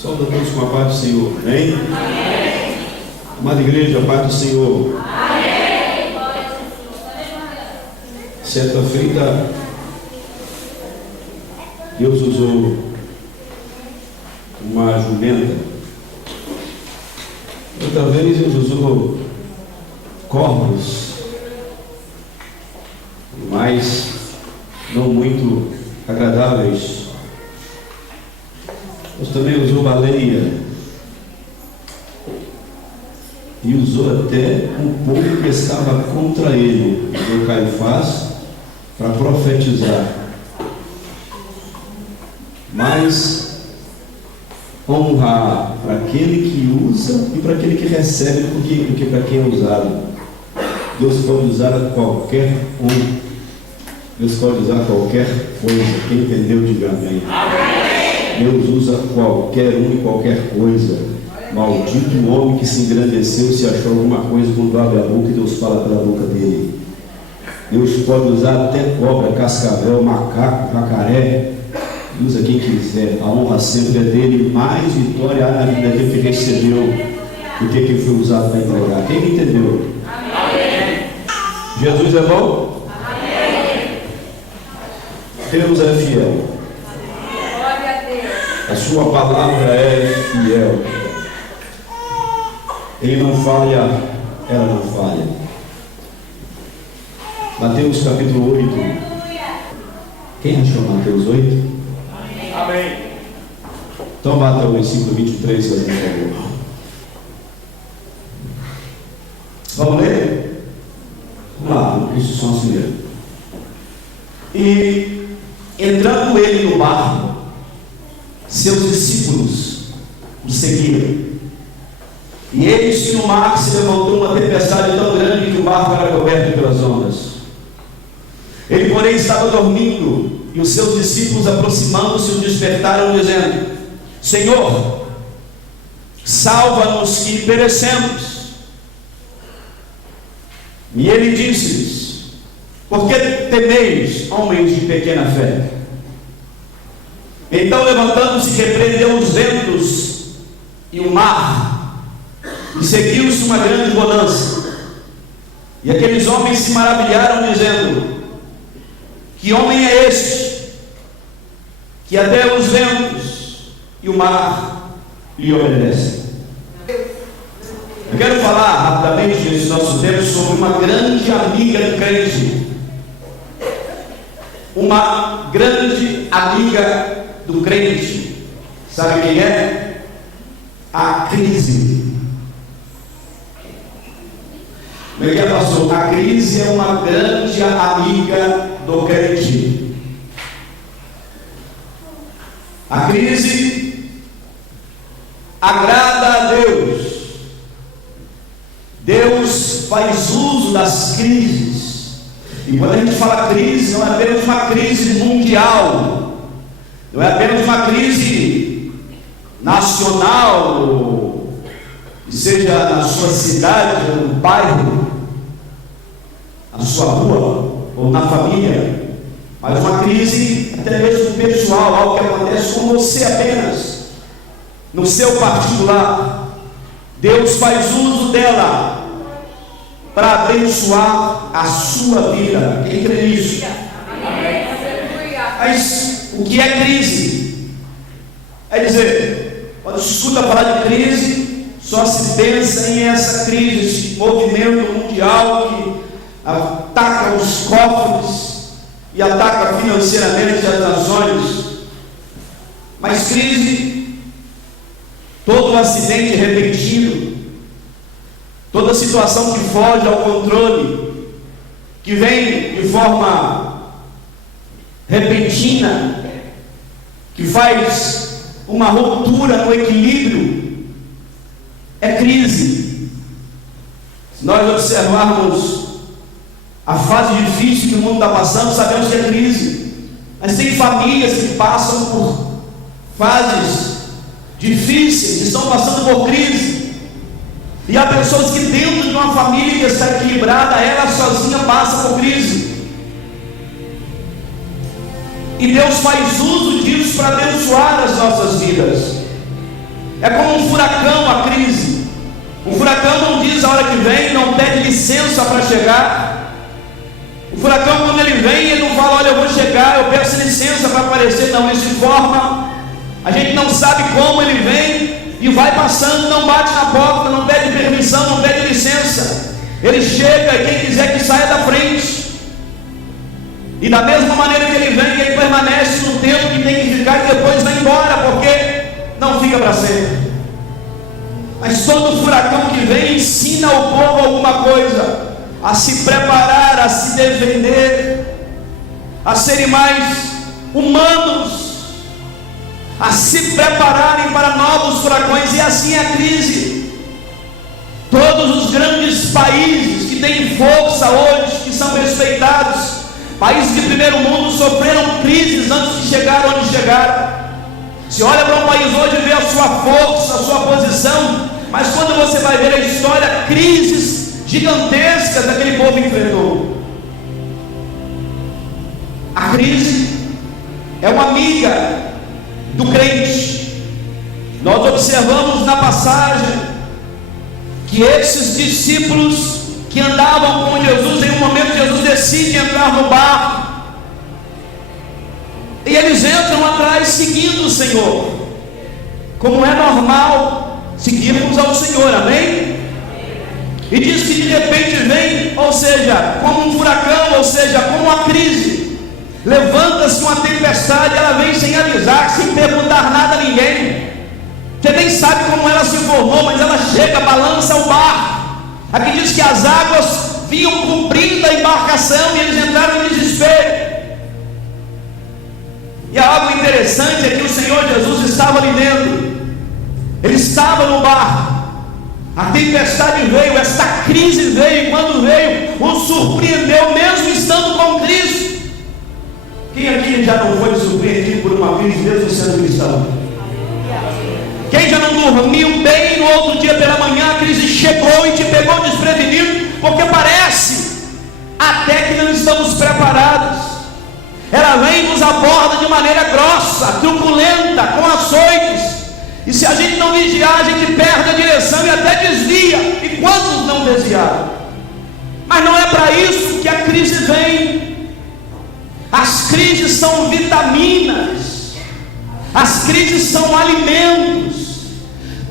Salve a todos com a paz do Senhor. Amém? Amém. Amada igreja, a paz do Senhor. Amém. Certa feita, Deus usou uma jumenta. Outra vez Deus usou corvos, mas não muito agradáveis. Deus também usou baleia e usou até um povo que estava contra ele, o Caifás, para profetizar. Mas honrar para aquele que usa e para aquele que recebe, porque para quem é usado. Deus pode usar qualquer um. Deus pode usar qualquer coisa. Quem entendeu, diga amém. Deus usa qualquer um e qualquer coisa. Maldito o homem que se engrandeceu, se achou alguma coisa quando abre a boca e Deus fala pela boca dele. Deus pode usar até cobra, cascavel, macaco, jacaré. Usa quem quiser. A honra sempre é dele. Mais vitória há na vida daquele que recebeu do que quem foi usado para entregar. Quem entendeu? Amém. Jesus é bom? Amém. Deus é fiel. A sua palavra é fiel. Ele não falha, ela não falha. Mateus capítulo 8. Quem achou Mateus 8? Amém. Então bata o versículo 23, por favor. Vamos ler? Vamos lá, isso só assim mesmo. E entrando ele no barco, seus discípulos o seguiram. E eis que no mar se levantou uma tempestade tão grande que o barco era coberto pelas ondas. Ele, porém, estava dormindo, e os seus discípulos, aproximando-se, o despertaram, dizendo: Senhor, salva-nos que perecemos. E ele disse-lhes: por que temeis, homens de pequena fé? Então, levantando-se, repreendeu os ventos e o mar, e seguiu-se uma grande bonança. E aqueles homens se maravilharam, dizendo: que homem é este, que até os ventos e o mar lhe obedecem? Eu quero falar rapidamente nesse nosso tempo sobre uma grande amiga do crente. Uma grande amiga do crente. Sabe quem é? A crise. Como é que é, pastor? A crise é uma grande amiga do crente. A crise agrada a Deus. Deus faz uso das crises. E quando a gente fala crise, não é apenas uma crise mundial, não é apenas uma crise nacional, seja na sua cidade, no bairro, na sua rua ou na família, mas uma crise até mesmo pessoal, algo que acontece com você apenas, no seu particular. Deus faz uso dela para abençoar a sua vida. Quem crê nisso? Mas o que é crise? É dizer, quando se escuta falar de crise, só se pensa em essa crise, esse movimento mundial que ataca os cofres e ataca financeiramente as nações. Mas crise, todo acidente repentino, toda situação que foge ao controle, que vem de forma repentina, que faz uma ruptura no equilíbrio, é crise. Se nós observarmos a fase difícil que o mundo está passando, sabemos que é crise. Mas tem famílias que passam por fases difíceis, estão passando por crise. E há pessoas que dentro de uma família que está equilibrada, ela sozinha passa por crise. E Deus faz uso disso para abençoar as nossas vidas. É como um furacão a crise. O furacão não diz a hora que vem, não pede licença para chegar. O furacão, quando ele vem, ele não fala: olha, eu vou chegar, eu peço licença para aparecer. Não, ele se informa. A gente não sabe como ele vem e vai passando, não bate na porta, não pede permissão, não pede licença. Ele chega e quem quiser que saia da frente. E da mesma maneira que ele vem, ele permanece no tempo que tem que ficar e depois vai embora, porque não fica para sempre. Mas todo furacão que vem ensina ao povo alguma coisa: a se preparar, a se defender, a serem mais humanos, a se prepararem para novos furacões. E assim é a crise. Todos os grandes países que têm força hoje, que são respeitados, países de primeiro mundo, sofreram crises antes de chegar onde chegaram. Se olha para um país hoje e vê a sua força, a sua posição, mas quando você vai ver a história, crises gigantescas daquele povo enfrentou. A crise é uma amiga do crente. Nós observamos na passagem que esses discípulos que andavam com Jesus, em um momento Jesus decide entrar no barco, e eles entram atrás seguindo o Senhor, como é normal seguirmos ao Senhor, amém? E diz que de repente vem, ou seja, como um furacão, ou seja, como uma crise, levanta-se uma tempestade, ela vem sem avisar, sem perguntar nada a ninguém. Você nem sabe como ela se formou, mas ela chega, balança o barco. Aqui diz que as águas vinham cobrindo a embarcação e eles entraram em desespero. E algo interessante é que o Senhor Jesus estava ali dentro. Ele estava no barco. A tempestade veio, esta crise veio, e quando veio, o surpreendeu mesmo estando com Cristo. Quem aqui já não foi surpreendido por uma crise mesmo sendo cristão? Quem já não dormiu bem, no outro dia pela manhã a crise chegou e te pegou desprevenido, porque parece até que não estamos preparados. Ela vem e nos aborda de maneira grossa, truculenta, com açoites, e se a gente não vigiar, a gente perde a direção e até desvia. E quantos não desviaram? Mas não é para isso que a crise vem. As crises são vitaminas, as crises são alimentos.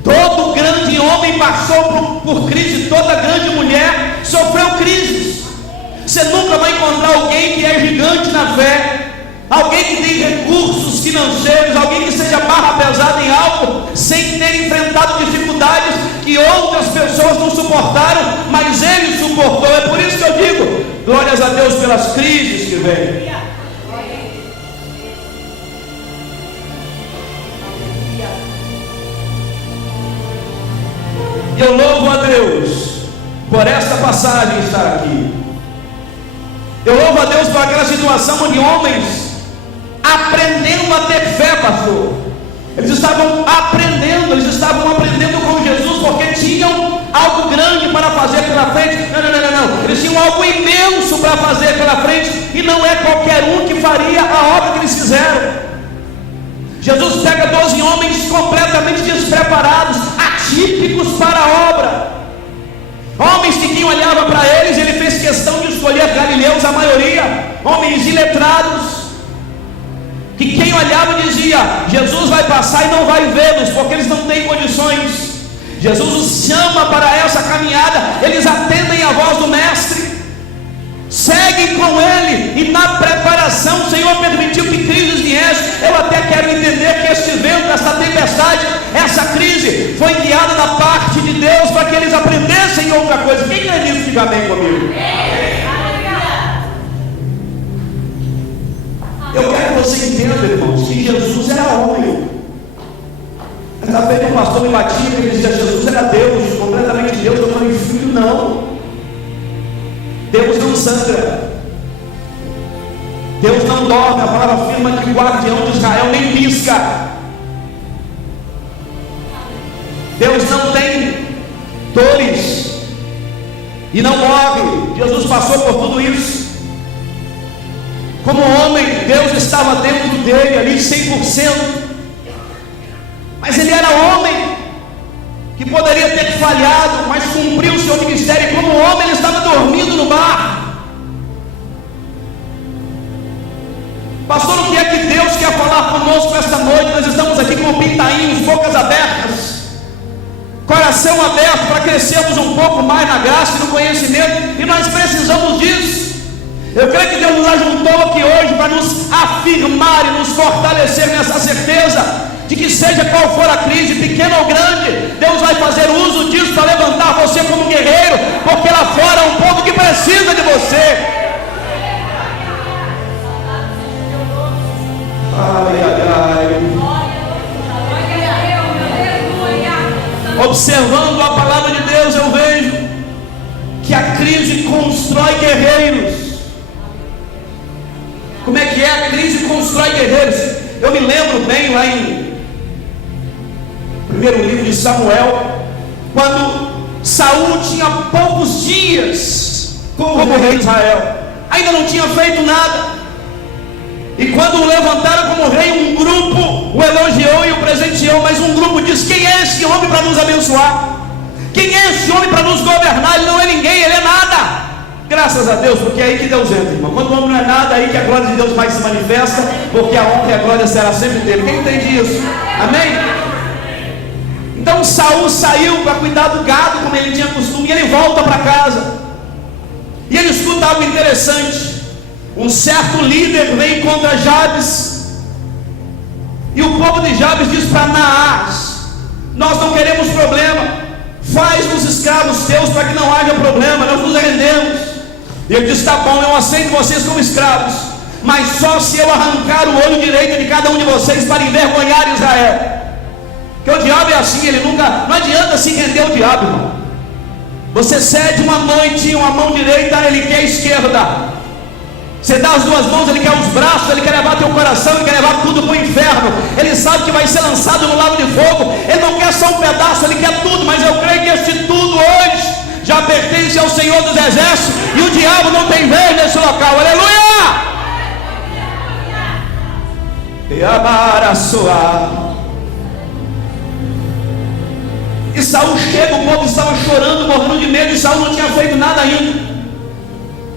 Todo grande homem passou por crise, toda grande mulher sofreu crises. Você nunca vai encontrar alguém que é gigante na fé, alguém que tem recursos financeiros, alguém que seja barra pesada em algo, sem ter enfrentado dificuldades que outras pessoas não suportaram, mas ele suportou. É por isso que eu digo, glórias a Deus pelas crises que vêm. E eu louvo a Deus por esta passagem estar aqui. Eu louvo a Deus por aquela situação onde homens aprendendo a ter fé, pastor. Eles estavam aprendendo com Jesus, porque tinham algo grande para fazer pela frente. Não. Eles tinham algo imenso para fazer pela frente, e não é qualquer um que faria a obra que eles fizeram. Jesus pega 12 homens completamente despreparados, atípicos para a obra. Homens que quem olhava para eles, ele fez questão de escolher galileus, a maioria, homens iletrados, que quem olhava dizia: Jesus vai passar e não vai vê-los, porque eles não têm condições. Jesus os chama para essa caminhada, eles atendem a voz do Mestre, seguem com Ele, e na preparação o Senhor permitiu que crises viessem. Eu até quero entender que este vento, essa tempestade, essa crise foi guiada da parte de Deus para que eles aprendessem outra coisa. Quem crê nisso, fica bem comigo. Eu quero que você entenda, irmãos, que Jesus era homem. Essa vez o pastor me batia, ele dizia: Jesus era Deus, completamente Deus. Eu falei: filho, não. Deus não sangra, Deus não dorme. A palavra afirma que o guardião de Israel nem pisca. Deus não tem dores e não morre. Jesus passou por tudo isso. Como homem, Deus estava dentro dele ali 100%, mas ele era homem. que poderia ter falhado, mas cumpriu o seu ministério. E como homem, ele estava dormindo no bar. Pastor, o que é que Deus quer falar conosco esta noite? Nós estamos aqui com pintainhos, bocas abertas, coração aberto para crescermos um pouco mais na graça e no conhecimento, e nós precisamos disso. Eu creio que Deus nos ajuntou aqui hoje para nos afirmar e nos fortalecer nessa certeza de que seja qual for a crise, pequena ou grande, Deus vai fazer uso disso para levantar você como guerreiro, porque lá fora é um povo que precisa de você. Ai, ai, ai. Observando a palavra de Deus, eu vejo que a crise constrói guerreiros. Como é que é? A crise constrói guerreiros. Eu me lembro bem lá em primeiro livro de Samuel, quando Saul tinha poucos dias como rei de Israel, ainda não tinha feito nada. E quando o levantaram como rei, um grupo o elogiou e o presenteou, mas um grupo disse: quem é esse homem para nos abençoar? Quem é esse homem para nos governar? Ele não é ninguém, ele é nada. Graças a Deus, porque é aí que Deus entra, irmão. Quando o homem não é nada, é aí que a glória de Deus mais se manifesta, porque a honra e a glória será sempre dele. Quem entende isso? Amém? Então Saul saiu para cuidar do gado, como ele tinha costume, e ele volta para casa. E ele escuta algo interessante. Um certo líder vem contra Jabes, e o povo de Jabes diz para Naás: nós não queremos problema, faz-nos escravos teus para que não haja problema, nós nos rendemos. E ele diz: tá bom, eu aceito vocês como escravos, mas só se eu arrancar o olho direito de cada um de vocês para envergonhar Israel. Porque o diabo é assim, ele nunca, não adianta se render ao diabo, irmão. Você cede uma noite, uma mão direita, ele quer a esquerda. Você dá as duas mãos, ele quer os braços, ele quer levar teu coração, ele quer levar tudo para o inferno. Ele sabe que vai ser lançado no lago de fogo. Ele não quer só um pedaço, ele quer tudo. Mas eu creio que este tudo hoje já pertence ao Senhor dos Exércitos, e o diabo não tem vez nesse local. Aleluia! E Saul chega, o povo estava chorando, morrendo de medo, e Saul não tinha feito nada ainda.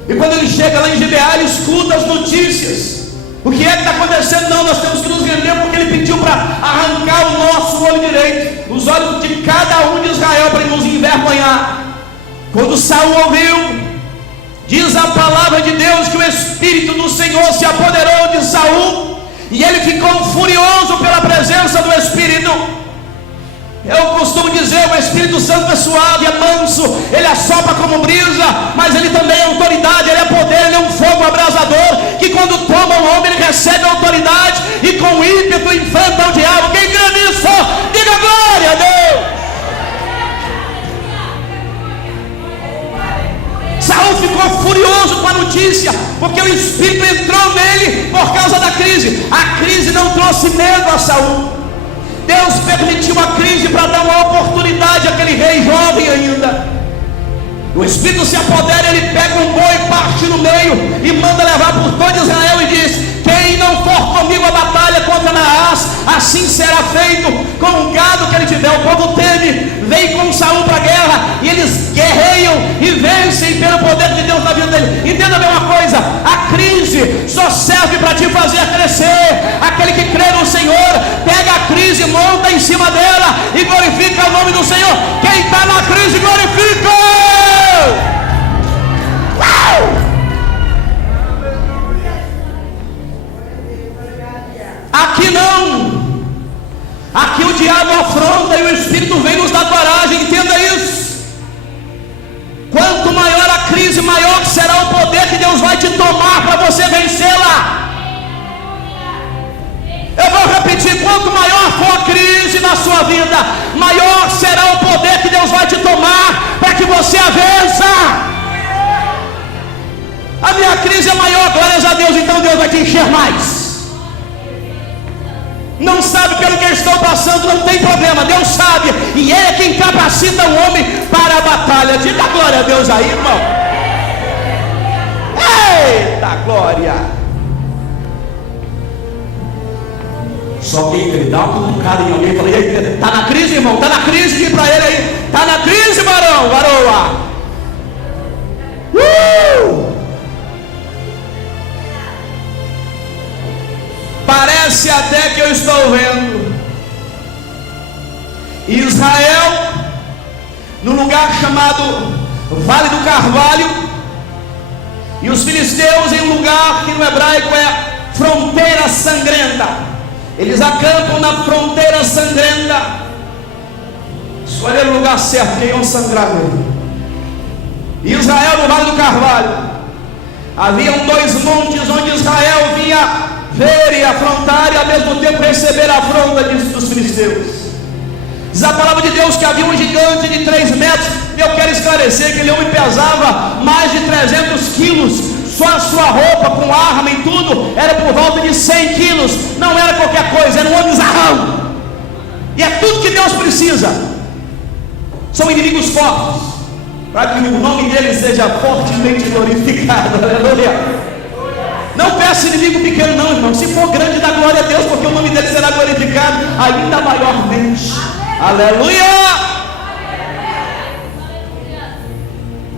E quando ele chega lá em Gibeá, ele escuta as notícias. O que é que está acontecendo? Não, nós temos que nos render, porque ele pediu para arrancar o nosso olho direito, os olhos de cada um de Israel, para nos envergonhar. Quando Saul ouviu, diz a palavra de Deus que o Espírito do Senhor se apoderou de Saul, e ele ficou furioso pela presença do Espírito. Eu costumo dizer, o Espírito Santo é suave, é manso, ele assopra como brisa, mas ele também é autoridade, ele é poder, ele é um fogo abrasador, que quando toma o homem, ele recebe autoridade, e com ímpeto enfrenta o diabo. Quem crê nisso, diga glória a Deus. Saul ficou furioso com a notícia, porque o Espírito entrou nele por causa da crise. A crise não trouxe medo a Saul. Deus permitiu a crise para dar uma oportunidade àquele rei jovem ainda. O Espírito se apodera, ele pega um boi, parte no meio e manda levar por todo Israel e diz: quem não for comigo a batalha contra Naás, assim será feito com o gado que ele tiver. O povo teme, vem com Saul para a guerra, e eles guerreiam e vencem pelo poder de Deus na vida dele. Entenda bem uma coisa: a crise só serve para te fazer crescer. Aquele que crê no Senhor, pega a crise, monta em cima dela e glorifica o nome do Senhor. Quem está na crise, glorifica. Aqui não. Aqui o diabo afronta e o Espírito vem nos dar coragem. Entenda isso. Quanto maior a crise, maior será o poder que Deus vai te tomar para você vencê-la. Eu vou repetir: quanto maior for a crise na sua vida, maior será o poder que Deus vai te tomar para que você a vença. A minha crise é maior, glórias a Deus, então Deus vai te encher mais. Não sabe pelo que eu estou passando, não tem problema, Deus sabe, e Ele é quem capacita o homem para a batalha. Diga glória a Deus aí, irmão. Eita glória! Só que ele dá uma cutucada em alguém e fala: e aí, tá na crise, irmão? Tá na crise? Diz pra ele aí: tá na crise, varão, varoa. Parece até que eu estou vendo Israel no lugar chamado Vale do Carvalho, e os filisteus em um lugar que no hebraico é fronteira sangrenta. Eles acampam na fronteira sangrenta. Escolheram o lugar certo, que iam sangrar mesmo. Israel no Vale do Carvalho. Haviam dois montes onde Israel vinha ver e afrontar, e ao mesmo tempo receber a afronta dos filisteus. Diz a palavra de Deus que havia um gigante de 3 metros. Eu quero esclarecer que ele homem pesava mais de 300 quilos. Só a sua roupa com arma e tudo era por volta de 100 quilos. Não era qualquer coisa, era um homem zarrão. E é tudo que Deus precisa. São inimigos fortes, para que o nome dele seja fortemente glorificado. Aleluia. Não peça inimigo pequeno não, irmão. Se for grande, dá glória a Deus, porque o nome dele será glorificado ainda maiormente. Aleluia.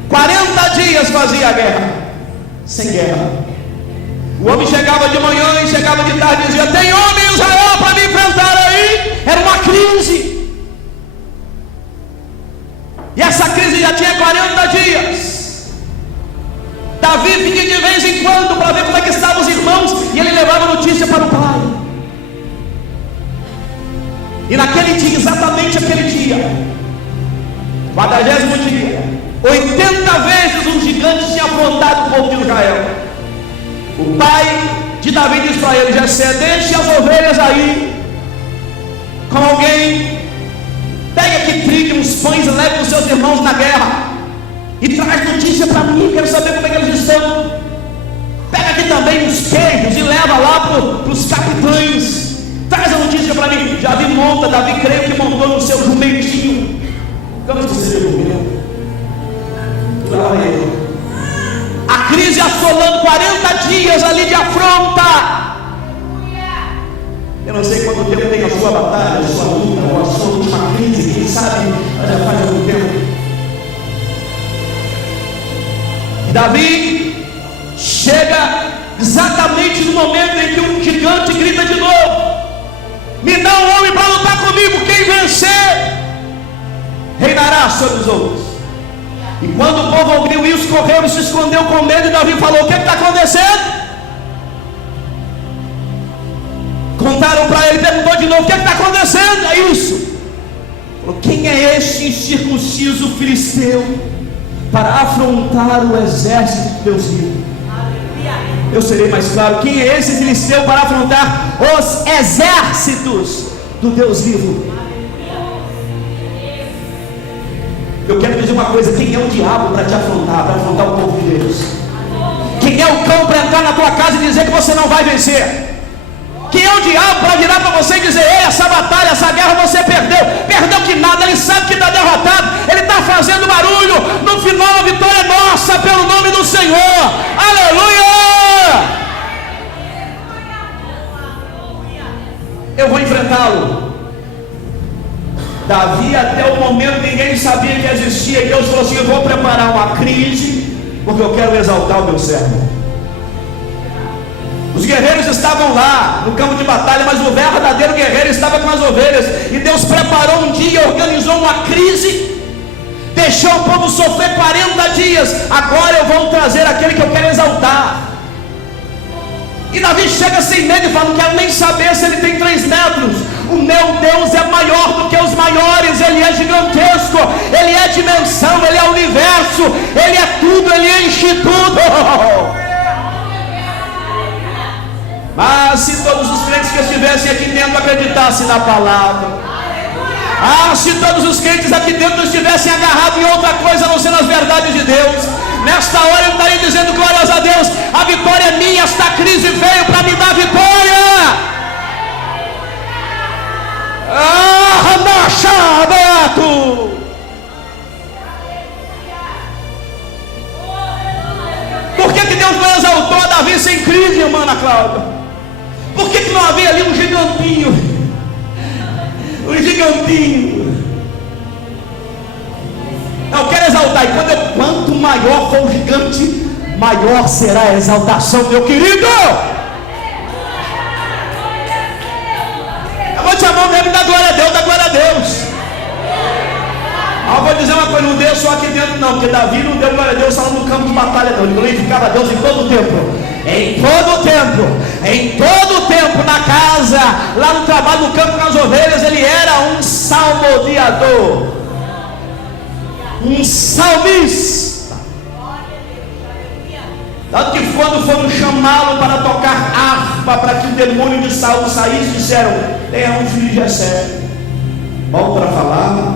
40 dias fazia a guerra, sem guerra. O homem chegava de manhã e chegava de tarde e dizia: tem homem em Israel para me enfrentar aí? Era uma crise. E essa crise já tinha 40 dias. Davi vinha de vez em quando para ver como é que estavam os irmãos, e ele levava notícia para o pai. E naquele dia, exatamente aquele dia, 40º dia, 80 vezes um gigante tinha afrontado o povo de Israel. O pai de Davi diz para ele: Jessé, deixe as ovelhas aí com alguém, pega aqui trigo, uns pães e leve os seus irmãos na guerra e traz notícia para mim, quero saber como é que eles estão. Pega aqui também uns queijos e leva lá para os capitães, traz a notícia para mim. Davi monta, Davi creio que montou no seu jumentinho. Como você viu? A crise assolando, 40 dias ali de afronta. Eu não sei quanto tempo tem a sua batalha, a sua luta, ou a sua última crise, quem sabe já faz algum tempo. E Davi chega exatamente no momento em que um gigante grita de novo: me dá um homem para lutar comigo, quem vencer reinará sobre os outros. E quando o povo ouviu isso, correu e se escondeu com medo, e Davi falou: o que está acontecendo? Contaram para ele, perguntou de novo: o que está acontecendo? É isso. Falou: quem é este incircunciso filisteu para afrontar o exército de Deus vivo? Eu serei mais claro: quem é esse filisteu para afrontar os exércitos do Deus vivo? Eu quero dizer uma coisa: quem é o diabo para te afrontar, para afrontar o povo de Deus? Quem é o cão para entrar na tua casa e dizer que você não vai vencer? Quem é o diabo para virar para você e dizer: ei, essa batalha, essa guerra você perdeu? Perdeu que nada, ele sabe que está derrotado, ele está fazendo barulho. No final a vitória é nossa, pelo nome do Senhor. Aleluia! Eu vou enfrentá-lo. Davi, até o momento ninguém sabia que existia, e Deus falou assim: eu vou preparar uma crise, porque eu quero exaltar o meu servo. Os guerreiros estavam lá no campo de batalha, mas o verdadeiro guerreiro estava com as ovelhas. E Deus preparou um dia, organizou uma crise, deixou o povo sofrer 40 dias. Agora eu vou trazer aquele que eu quero exaltar. E Davi chega sem medo e fala: não quero nem saber se ele tem 3 metros. O meu Deus é maior do que os maiores, ele é gigantesco, ele é dimensão, ele é universo, ele é tudo, ele enche tudo. Mas se todos os crentes que estivessem aqui dentro acreditassem na palavra, se todos os crentes aqui dentro estivessem agarrados em outra coisa a não ser nas verdades de Deus, nesta hora eu estaria dizendo: glórias a Deus, a vitória é minha, esta crise veio para me dar vitória. Abaixado. Por que Deus não exaltou Davi sem crise, irmã Ana Cláudia? Por que não havia ali um gigantinho? Um gigantinho. Eu quero exaltar. E quanto maior for o gigante, maior será a exaltação, meu querido. Levante a mão mesmo e dá glória a Deus, dá glória a Deus. Eu vou dizer uma coisa, não deu só aqui dentro não, porque Davi não deu glória a Deus só no campo de batalha não, ele glorificava a Deus em todo o tempo. Em todo o tempo, na casa, lá no trabalho, no campo com as ovelhas, ele era um salmodiador, um salmista. Tanto que quando foram chamá-lo para tocar harpa, para que o demônio de Saul saísse, disseram: é um filho de Jessé. Bom para falar,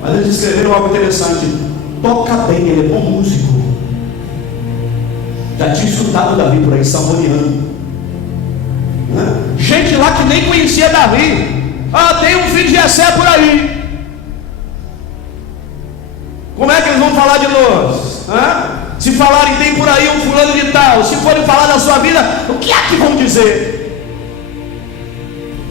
mas eles escreveram algo interessante: toca bem, ele é bom músico. Já tinha escutado Davi por aí, salmodiando. Gente lá que nem conhecia Davi. Tem um filho de Jessé por aí. Como é que eles vão falar de nós? Se falarem tem por aí um fulano de tal, se forem falar da sua vida, o que é que vão dizer?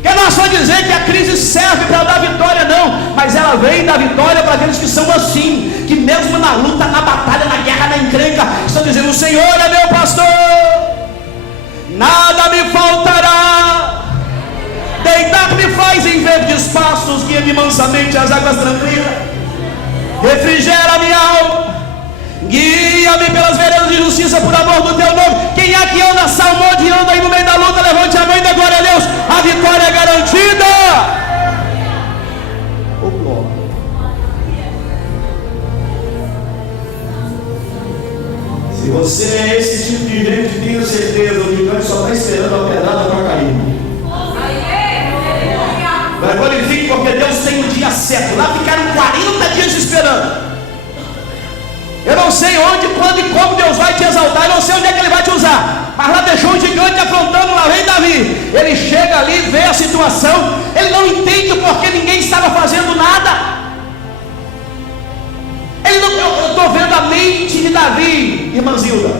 Que não é só dizer que a crise serve para dar vitória, não, mas ela vem da vitória para aqueles que são assim, que mesmo na luta, na batalha, na guerra, na encrenca, estão dizendo: o Senhor é meu pastor, nada me faltará. Deitar-me faz em verdes pastos, guia-me mansamente às águas tranquilas, refrigera minha alma, guia-me pelas veredas de justiça por amor do teu nome. Quem é que anda salmodiando aí no meio da luta? Levante a mão e dê glória a Deus. A vitória é garantida. Oh, glória. Se você é esse tipo de gente, tenha certeza, o gigante só está esperando a pedrada para cair. Glorifique, porque Deus tem o dia certo. Lá ficaram 40 dias esperando. Eu não sei onde, quando e como Deus vai te exaltar. Eu não sei onde é que Ele vai te usar. Mas lá deixou um gigante afrontando. Lá vem Davi. Ele chega ali, vê a situação. Ele não entende porque ninguém estava fazendo nada. Eu estou vendo a mente de Davi, irmã Zilda.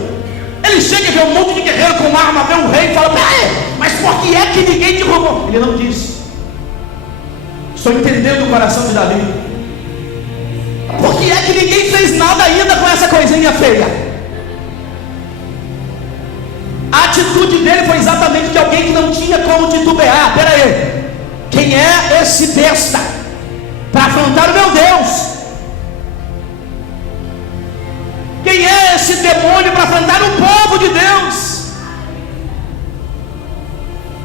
Ele chega e vê um monte de guerreiro com arma, vê um rei e fala: mas por que é que ninguém derrubou? Ele não disse. Estou entendendo o coração de Davi. Por que é que ninguém fez nada ainda com essa coisinha feia? A atitude dele foi exatamente de alguém que não tinha como titubear. Pera aí, quem é esse besta para afrontar o meu Deus? Quem é esse demônio para afrontar o povo de Deus?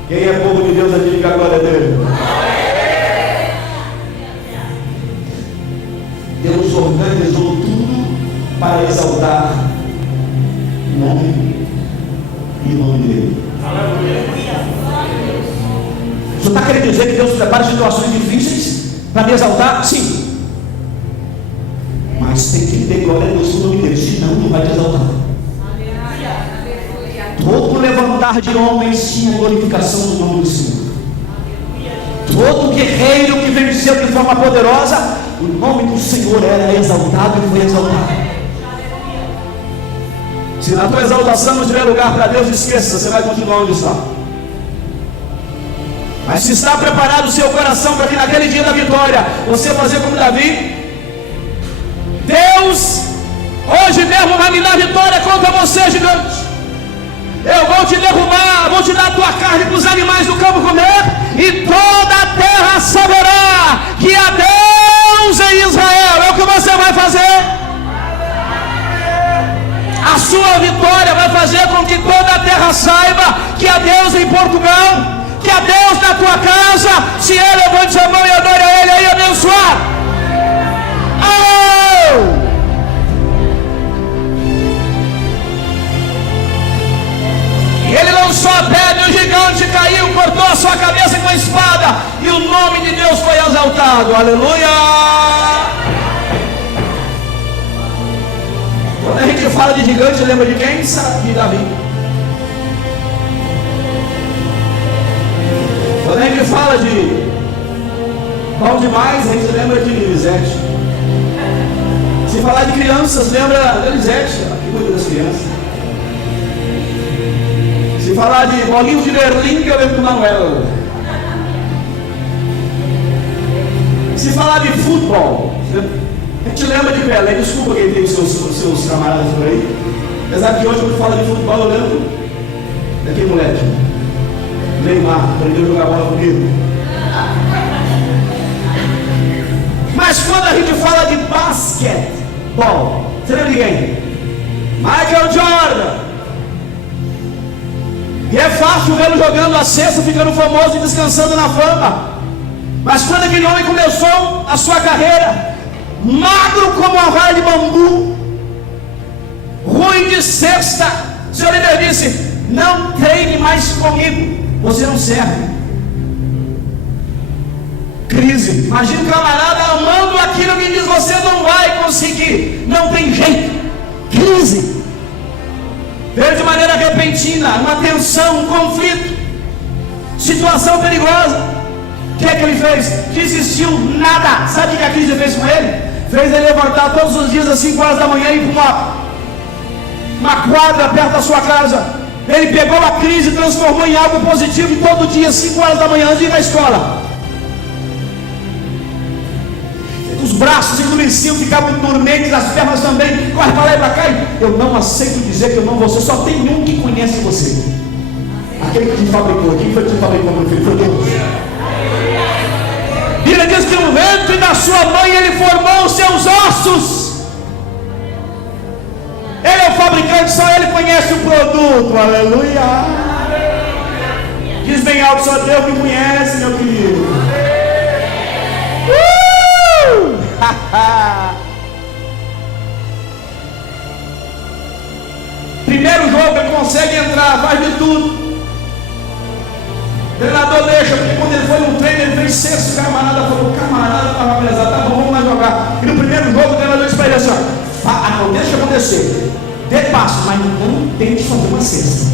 Quem é povo de Deus, diga a glória dele. Deus organizou tudo para exaltar o nome e o nome dele. Você está querendo dizer que Deus prepara situações difíceis para me exaltar? Sim. Mas tem que ter glória a Deus no nome dele, senão não vai te exaltar. Todo levantar de homens tinha glorificação do nome do Senhor. Todo guerreiro que venceu de forma poderosa, o nome do Senhor era exaltado e foi exaltado. Se na tua exaltação não tiver lugar para Deus, esqueça, você vai continuar onde está. Mas se está preparado o seu coração para que naquele dia da vitória você fazer como Davi, Deus hoje mesmo vai me dar vitória contra você, gigante. Eu vou te derrubar, vou te dar a tua carne para os animais do campo comer, e toda a terra saberá que há Deus em Israel. É o que você vai fazer. A sua vitória vai fazer com que toda a terra saiba que há Deus em Portugal, que há Deus na tua casa. Se ele levante a mão e adore a Ele aí, abençoado. Oh! Ele lançou a pedra e o gigante caiu, cortou a sua cabeça com a espada, e o nome de Deus foi exaltado. Aleluia! Quando a gente fala de gigante, lembra de quem? De Davi. Quando a gente fala de bom demais, a gente lembra de Elisete. Se falar de crianças, lembra de Elisete, que cuida das crianças. Se Se falar de bolinho de Berlim, eu lembro do Manuel. Se falar de futebol, a gente lembra de Pelé. Desculpa quem tem os seus camaradas por aí. Apesar que hoje, quando fala de futebol, eu lembro daquele moleque, Neymar, aprendeu a jogar bola comigo. Mas quando a gente fala de basquetebol, você lembra de quem? Michael Jordan. E é fácil vê-lo jogando a cesta, ficando famoso e descansando na fama. Mas quando aquele homem começou a sua carreira, magro como uma vara de bambu, ruim de cesta, o Senhor líder disse: não treine mais comigo, você não serve. Crise. Imagina o camarada amando aquilo que diz: você não vai conseguir, não tem jeito. Crise. Veio de maneira repentina, uma tensão, um conflito, situação perigosa. O que é que ele fez? Desistiu, nada. Sabe o que a crise fez com ele? Fez ele levantar todos os dias às 5 horas da manhã e ir para uma quadra perto da sua casa. Ele pegou a crise e transformou em algo positivo, e todo dia às 5 horas da manhã antes de ir na escola, os braços endureciam, ficavam dormentes, as pernas também, corre para lá e para cá. Eu não aceito dizer que eu não vou ser, só tem um que conhece você, aquele que te fabricou. Quem foi que te fabricou, meu filho? Foi Deus. Bíblia diz que no ventre da sua mãe ele formou os seus ossos. Ele é o fabricante, só ele conhece o produto. Aleluia. Diz bem alto: só Deus que conhece, meu querido. Primeiro jogo ele consegue entrar, faz de tudo. O treinador deixa, porque quando ele foi no treino, ele fez sexto. O camarada falou: camarada, estava pesado, tá bom, vamos lá jogar. E no primeiro jogo o treinador disse para ele assim: ó, não deixa acontecer, dê passo, mas não tente fazer uma cesta.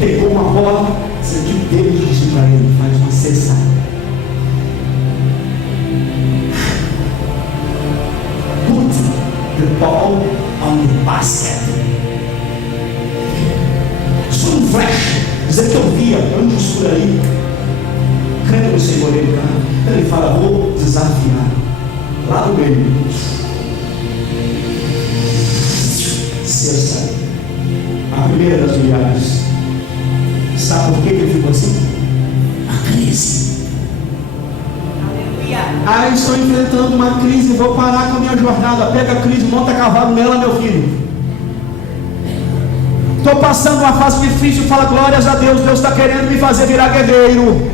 Pegou uma bola, você de Deus disse para ele: faz uma cesta. Put the ball on the basket. Isso um flash, dizer que eu via anjos por aí, crendo no Senhor ele, cara. Ele fala: vou desafiar lá do meio. Cesta, a primeira das viagens. Sabe por que ele ficou assim? A crise. Ah, estou enfrentando uma crise, vou parar com a minha jornada. Pega a crise, monta cavalo nela, meu filho. Estou passando uma fase difícil, fala glórias a Deus. Deus está querendo me fazer virar guerreiro.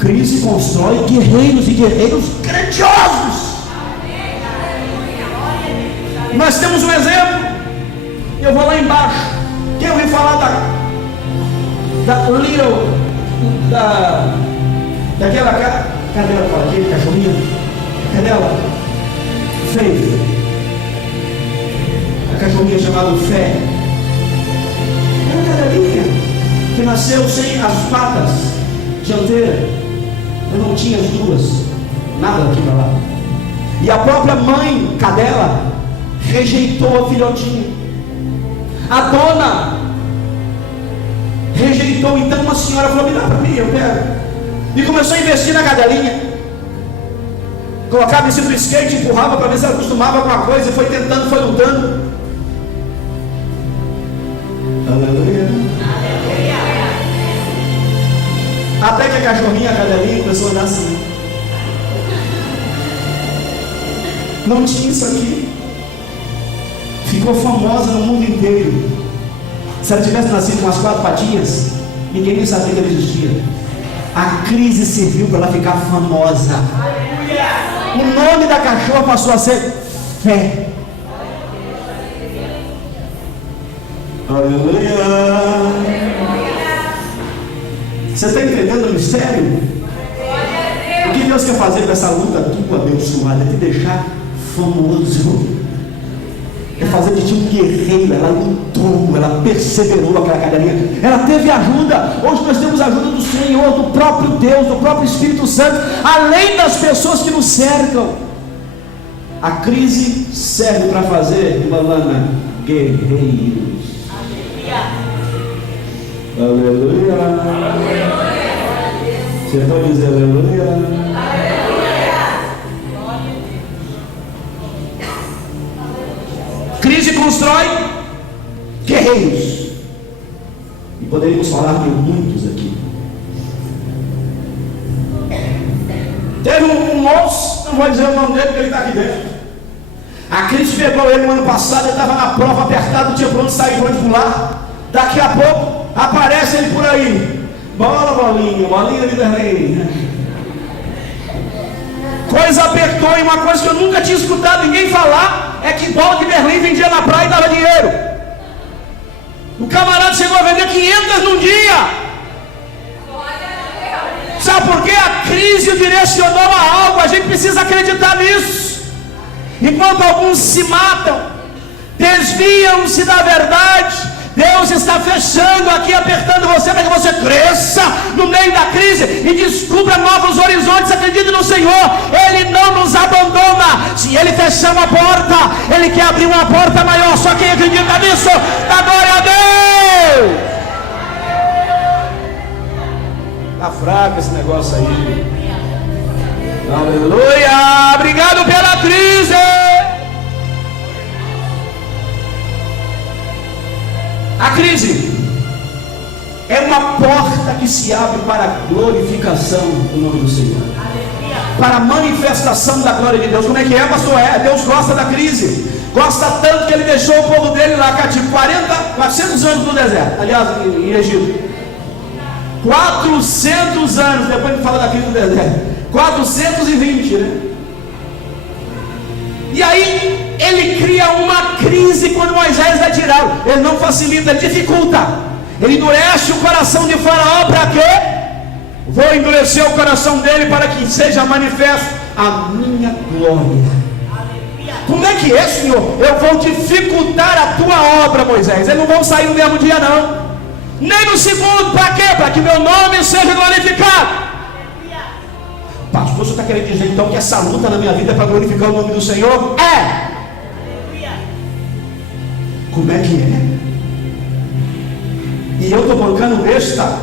Crise constrói guerreiros e guerreiros grandiosos. Nós temos um exemplo. Eu vou lá embaixo. Quem ouviu falar daquela cadela, fala aquele cachorrinho? Cadela? Faith. A cachorrinha chamada Fé. É uma cadelinha que nasceu sem as patas dianteiras. Eu não tinha as duas. Nada aqui para lá. E a própria mãe cadela rejeitou a filhotinha. A dona rejeitou. Então uma senhora falou: me dá para mim, eu quero. E começou a investir na cadelinha. Colocava em cima do skate, empurrava para ver se ela acostumava com uma coisa. E foi tentando, foi lutando. Aleluia. Até que a cachorrinha, a cadelinha, começou a andar assim. Não tinha isso aqui. Ficou famosa no mundo inteiro. Se ela tivesse nascido com as 4 patinhas, ninguém nem sabia que ela existia. A crise serviu para ela ficar famosa. O nome da cachorra passou a ser Fé. Aleluia. Você está entendendo o mistério? O que Deus quer fazer com essa luta tua abençoada? É te deixar famoso. é fazer de ti um guerreiro. Ela lutou, ela perseverou aquela cadelinha, ela teve ajuda. Hoje nós temos a ajuda do Senhor, do próprio Deus, do próprio Espírito Santo, além das pessoas que nos cercam. A crise serve para fazer, irmã Lana, guerreiros. Aleluia. Você pode dizer aleluia? Crise constrói guerreiros. E poderíamos falar de muitos aqui. Teve um moço, não vou dizer o nome dele porque ele está aqui dentro. A crise pegou ele no ano passado, ele estava na prova apertado, não tinha para onde sair, para onde pular. Daqui a pouco aparece ele por aí. Bola, bolinha de Berlim. Coisa apertou, e uma coisa que eu nunca tinha escutado ninguém falar é que bola de Berlim vendia na praia e dava dinheiro. O camarada chegou a vender 500 num dia. Sabe por quê? A crise o direcionou a algo. A gente precisa acreditar nisso. Enquanto alguns se matam, desviam-se da verdade, Deus está fechando aqui, apertando você para que você cresça no meio da crise e descubra novos horizontes. Acredite no Senhor, Ele não nos abandona. Se Ele fechar uma porta, Ele quer abrir uma porta maior. Só quem acredita nisso, dá glória a Deus. Está fraco esse negócio aí. Aleluia, obrigado pela crise. A crise é uma porta que se abre para a glorificação do nome do Senhor, para a manifestação da glória de Deus. Como é que é, pastor? Deus gosta da crise, gosta tanto que Ele deixou o povo dele lá cativo 400 anos no deserto. Aliás, em Egito, 400 anos. Depois me fala da crise do deserto. 420, né? E aí Ele cria uma crise quando Moisés vai tirá-lo. Ele não facilita, ele dificulta. Ele endurece o coração de Faraó. Para quê? Vou endurecer o coração dele para que seja manifesto a minha glória. Como é que é, Senhor? Eu vou dificultar a tua obra, Moisés. Eles não vão sair no mesmo dia, não, nem no segundo. Para quê? Para que meu nome seja glorificado. Pastor, você está querendo dizer então que essa luta na minha vida é para glorificar o nome do Senhor? É! Como é que é? E eu estou bancando besta.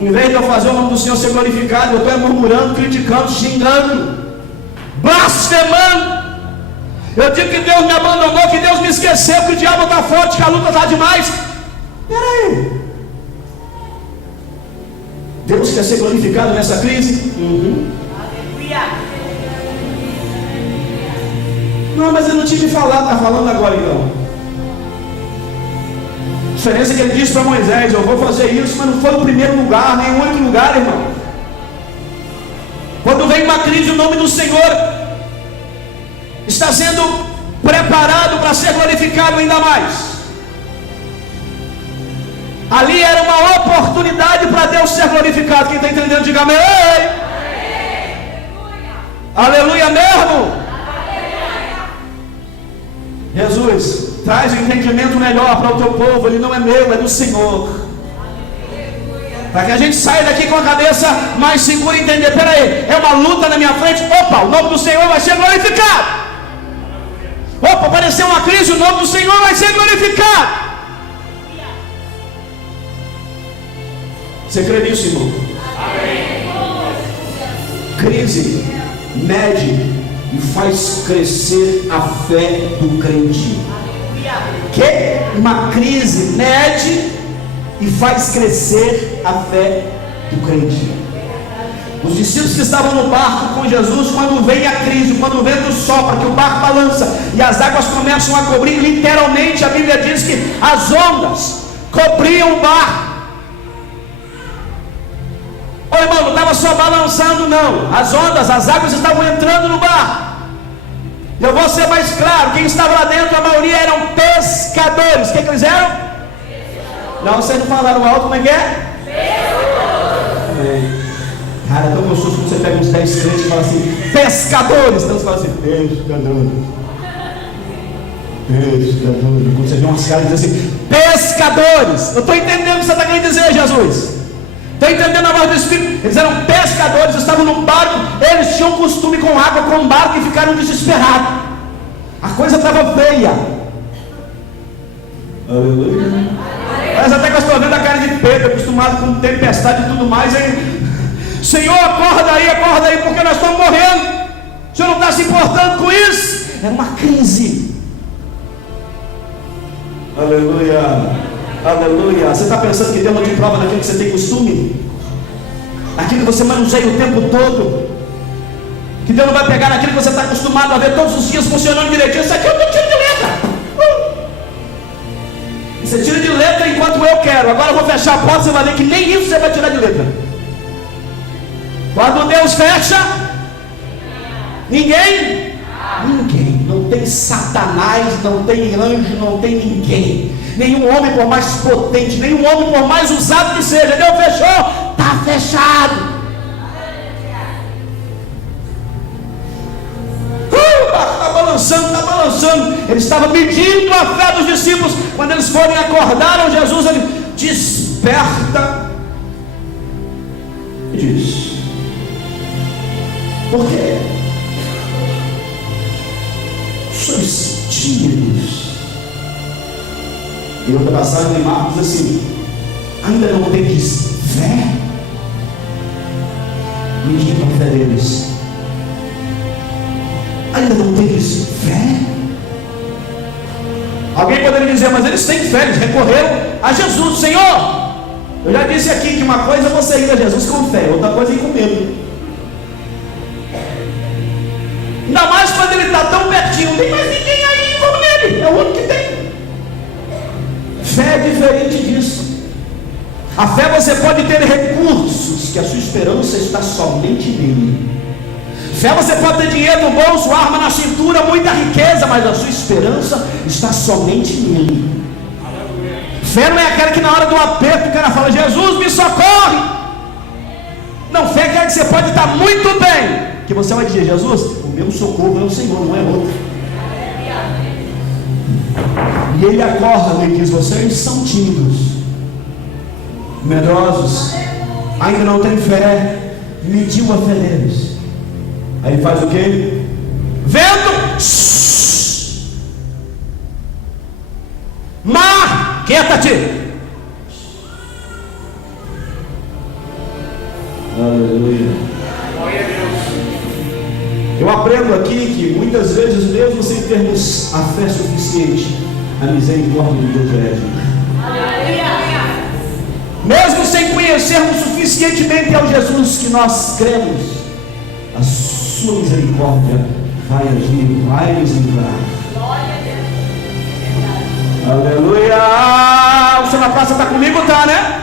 Em vez de eu fazer o nome do Senhor ser glorificado, eu estou murmurando, criticando, xingando, blasfemando. Eu digo que Deus me abandonou, que Deus me esqueceu, que o diabo está forte, que a luta está demais. Peraí, Deus quer ser glorificado nessa crise? Aleluia. Não, mas eu não tive que falar, está falando agora então. A diferença é que ele disse para Moisés: eu vou fazer isso, mas não foi o primeiro lugar, nem o único lugar, irmão. Quando vem uma crise, o nome do Senhor está sendo preparado para ser glorificado ainda mais. Ali era uma oportunidade para Deus ser glorificado. Quem está entendendo, diga amém. Aleluia mesmo. Jesus, traz um entendimento melhor para o teu povo. Ele não é meu, é do Senhor. Para que a gente saia daqui com a cabeça mais segura e entender: peraí, é uma luta na minha frente. Opa, o nome do Senhor vai ser glorificado. Opa, apareceu uma crise, o nome do Senhor vai ser glorificado. Você crê nisso, irmão? Amém. Crise mede e faz crescer a fé do crente. Que uma crise mede e faz crescer a fé do crente. Os discípulos que estavam no barco com Jesus, quando vem a crise, quando o vento sopra, que o barco balança e as águas começam a cobrir, literalmente a Bíblia diz que as ondas cobriam o barco. Ô irmão, não estava só balançando, não. As ondas, as águas estavam entrando no barco. Eu vou ser mais claro: quem estava lá dentro, a maioria eram pescadores. O que eles eram? Não, vocês não falaram alto, como é que é? Pescadores. Cara, é tão gostoso quando você pega uns 10 crentes e fala assim: pescadores. Então você fala assim: pescadores. pescadores. Quando você vê umas caras dizendo assim, pescadores. Eu estou entendendo o que você está querendo dizer, Jesus. Estou entendendo a voz do Espírito. Eles eram pescadores, estavam no barco. Eles tinham costume com água, com barco, e ficaram desesperados. A coisa estava feia. Aleluia. Mas até que eu estou vendo a cara de Pedro, acostumado com tempestade e tudo mais. Aí, Senhor, acorda aí, porque nós estamos morrendo. O Senhor não está se importando com isso? Era uma crise. Aleluia. Aleluia. Você está pensando que Deus não te prova naquilo que você tem costume? Naquilo que você manuseia o tempo todo? Que Deus não vai pegar naquilo que você está acostumado a ver todos os dias funcionando direitinho? Isso aqui eu não tiro de letra. Você tira de letra enquanto eu quero. Agora eu vou fechar a porta, você vai ver que nem isso você vai tirar de letra. Quando Deus fecha, ninguém. Não tem Satanás, não tem anjo, não tem ninguém. Nenhum homem, por mais potente, nenhum homem, por mais usado que seja. Deus fechou, está fechado. Está balançando. Ele estava medindo a fé dos discípulos. Quando eles foram e acordaram Jesus, ele desperta e diz: por quê? Sois tímidos. E outra passagem em Marcos diz assim: ainda não tendes fé? Medindo a fé deles. Ainda não tendes fé? Alguém poderia dizer, mas eles têm fé, eles recorreram a Jesus. Senhor, eu já disse aqui que uma coisa é você ir a Jesus com fé, outra coisa é ir com medo. Ainda mais quando ele está tão pertinho, não tem mais ninguém aí como nele, é o único que tem. Fé é diferente disso. A fé você pode ter recursos, que a sua esperança está somente nele. Fé você pode ter dinheiro no bolso, arma na cintura, muita riqueza, mas a sua esperança está somente nele. Fé não é aquela que na hora do aperto o cara fala: Jesus, me socorre. Não, fé é aquela que você pode estar muito bem, que você vai dizer: Jesus, o meu socorro é o Senhor, não é outro. E ele acorda e diz: vocês são tímidos, medrosos, ainda não têm fé. Mediu a fé deles. Aí faz o quê? Vento, mar, quieta-te. Aleluia. Eu aprendo aqui que muitas vezes, mesmo sem termos a fé suficiente, a misericórdia de Deus é agir. Mesmo sem conhecermos suficientemente ao Jesus que nós cremos, a sua misericórdia vai agir, vai nos livrar. Aleluia! O senhor na praça está comigo, tá, né?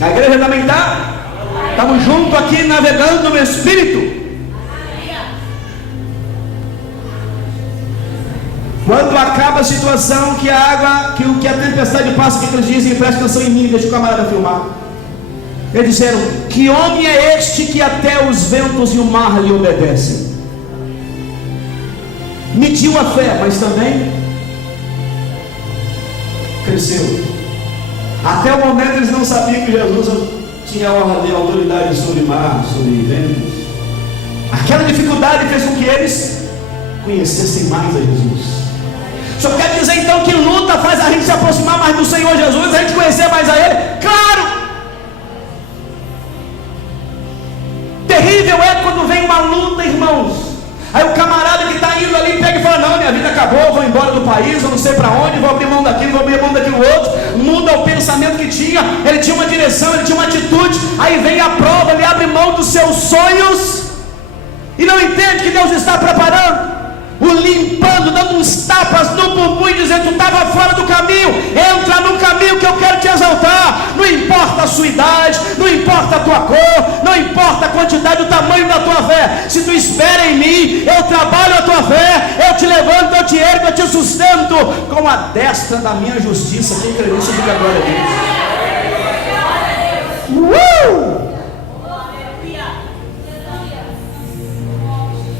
A igreja também está? Estamos juntos aqui navegando no Espírito. Quando acaba a situação, que a água, que a tempestade passa, que eles dizem: presta atenção em mim, deixa o camarada filmar. Eles disseram: que homem é este que até os ventos e o mar lhe obedecem? Mediu a fé, mas também cresceu. Até o momento eles não sabiam que Jesus tinha autoridade sobre o mar, sobre ventos. Aquela dificuldade fez com que eles conhecessem mais a Jesus. Só quer dizer então que luta faz a gente se aproximar mais do Senhor Jesus, a gente conhecer mais a Ele? Claro! Terrível é quando vem uma luta, irmãos. Aí o camarada que está indo ali pega e fala: não, minha vida acabou, vou embora do país, eu não sei para onde, vou abrir mão daquilo, vou abrir mão daquilo outro. Muda o pensamento que tinha. Ele tinha uma direção, ele tinha uma atitude. Aí vem a prova, ele abre mão dos seus sonhos e não entende que Deus está preparando, o limpando, dando uns tapas no bumbum e dizendo: tu estava fora do caminho, entra no caminho que eu quero te exaltar. Não importa a sua idade, não importa a tua cor, não importa a quantidade, o tamanho da tua fé. Se tu espera em mim, eu trabalho a tua fé, eu te levanto, eu te ergo, eu te sustento com a destra da minha justiça. Quem crê nisso, diga glória a Deus.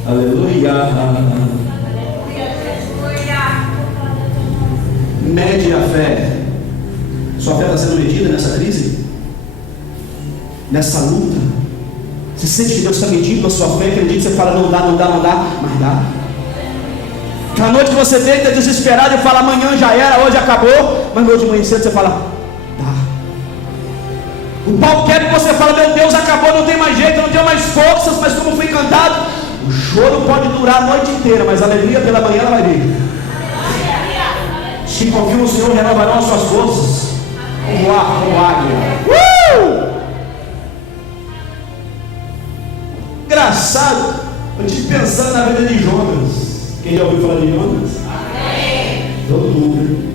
Aleluia. Mede a fé. Sua fé está sendo medida nessa crise? Nessa luta? Você sente que Deus está medindo a sua fé? Aquele dia que você fala, não dá, mas dá. Aquela noite que você deita desesperado e fala, amanhã já era, hoje acabou, mas hoje de manhã cedo você fala, dá. O pau quer que você fala, meu Deus, acabou, não tem mais jeito, não tenho mais forças, mas como fui encantado, o choro pode durar a noite inteira, mas a alegria pela manhã ela vai vir. Se confia no Senhor, renovarão as suas forças. Vamos lá, como águia. Engraçado, eu estive pensando na vida de Jonas. Quem já ouviu falar de Jonas? Amém. Todo mundo.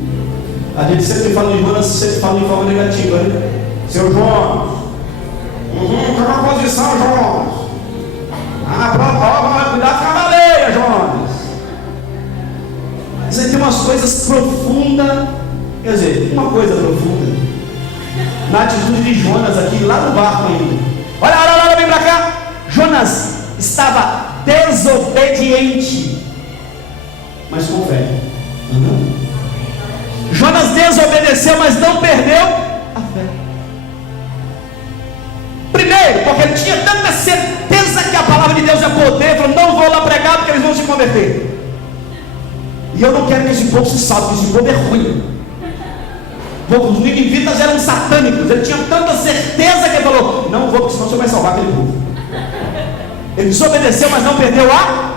A gente sempre fala de Jonas, sempre fala de forma negativa, né? Seu Jonas. Qual a posição, Jonas? Vai cuidar com a baleia, Jonas. Mas aí tem umas coisas profundas. Quer dizer, uma coisa profunda na atitude de Jonas aqui, lá no barco ainda. Olha, vem pra cá. Jonas estava desobediente, mas com fé. Jonas desobedeceu, mas não perdeu a fé. Primeiro, porque ele tinha tanta certeza que a palavra de Deus é poder, falou, não vou lá pregar porque eles vão se converter. E eu não quero que esse povo se salve, porque esse povo é ruim. Os ninivitas eram satânicos. Ele tinha tanta certeza que ele falou, não vou, porque senão você vai salvar aquele povo. Ele desobedeceu, mas não perdeu a.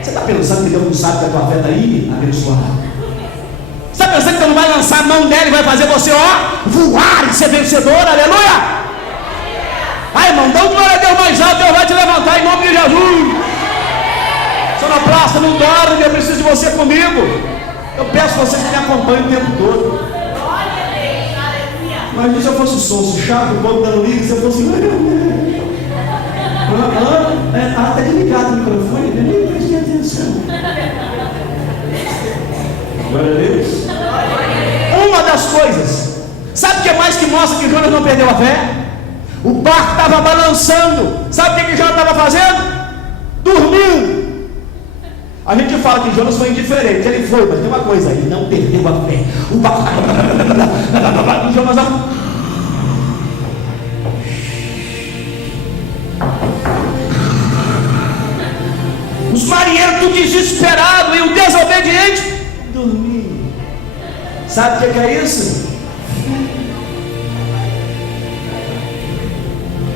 Você está pensando que Deus não sabe que a tua fé está aí? Abençoada. Você está pensando que Deus não vai lançar a mão dela e vai fazer você, voar e ser vencedor? Aleluia! Ai, irmão, dá um glória a Deus mais alto, Deus vai te levantar em nome de Jesus. Sonoplasta, não dorme, eu preciso de você comigo. Eu peço a vocês que me acompanhem o tempo todo. Mas se eu fosse sonso, chato, o povo dando liga, se eu fosse. Até desligado o microfone, eu nem prestei atenção. Glória a Deus. Uma das coisas, sabe o que mais que mostra que Jonas não perdeu a fé? O barco estava balançando. Sabe o que Jonas estava fazendo? Dormindo. A gente fala que Jonas foi indiferente, ele foi, mas tem uma coisa, ele não perdeu a fé. O barco e Jonas os marinheiros tudo desesperados e o desobediente dormindo. Sabe o que é isso?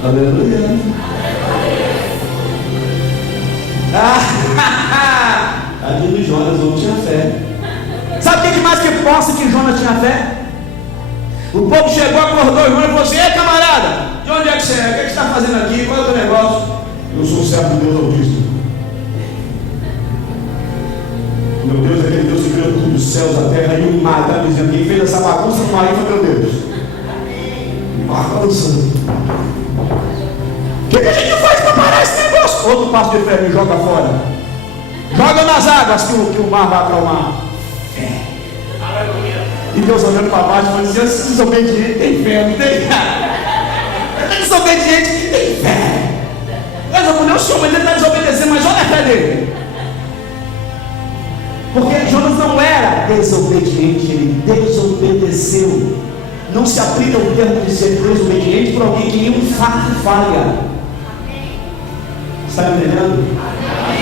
Aleluia. A de Jonas não tinha fé. Sabe o que mais que mostra que Jonas tinha fé? O povo chegou, acordou e falou assim, ei camarada, de onde é que você é? O que você está fazendo aqui? Qual é o teu negócio? Eu sou o servo de Deus Altíssimo. Meu Deus é aquele Deus que criou tudo, os céus, a terra e o mar. Está dizendo, quem fez essa bagunça no mar foi meu Deus. O mar balançando. O que a gente faz para parar esse negócio? Outro passo de fé, me joga fora. Joga nas águas que o mar vai para o mar. E Deus olhando para baixo e dizendo, esse desobediente tem fé, não tem? Esse desobediente tem fé. Deus chama, ele está desobedecendo, mas olha a fé dele. Porque Jonas não era desobediente, ele desobedeceu. Não se aplica o termo de ser desobediente para alguém que em um fato falha. Está me entendendo?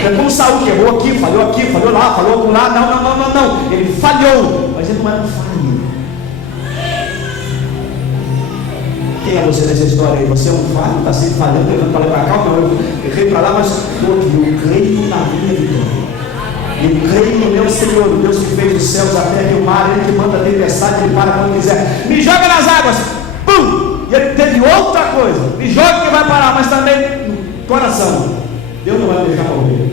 É como Saul que errou aqui, falhou lá, falhou lá. Não. Ele falhou, mas ele não era um falho. Quem é você nessa história aí? Você é um falho, está sempre falhando, levando para lá para cá, não, eu errei para lá, mas eu creio na minha vitória. Eu creio no meu Senhor, o Deus que fez os céus, a terra e o mar, Ele que manda a tempestade, Ele para quando quiser. Me joga nas águas, pum! E ele teve outra coisa, me joga que vai parar, mas também no coração, Deus não vai me deixar morrer.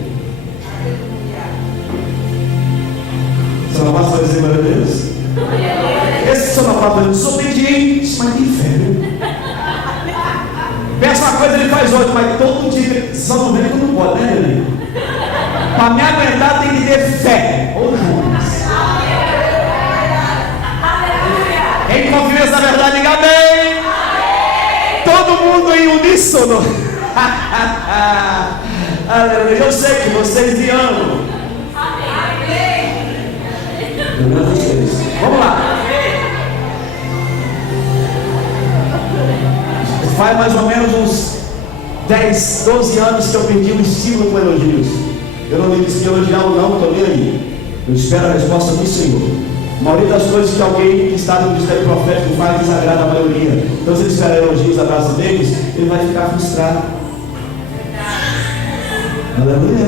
Você não passa a dizer glória a Deus? Esse só não passa desobediente, mas tem fé, viu? Peça uma coisa, ele faz outra, mas todo dia, só não vê que não pode, né, Helena? Para me aguentar tem que ter fé. Ou Jonas. Quem confia nessa verdade, diga amém. Todo mundo em uníssono. Aleluia. Eu sei que vocês me amam. Eu amo vocês. Vamos lá. Faz mais ou menos uns 10, 12 anos que eu perdi o estímulo com elogios. Eu não ligo se elogiar ou não, estou nem aí. Eu espero a resposta do Senhor. A maioria das coisas que alguém que está no ministério profético faz desagrada a maioria. Então, se ele espera elogios da graça deles, ele vai ficar frustrado. Aleluia.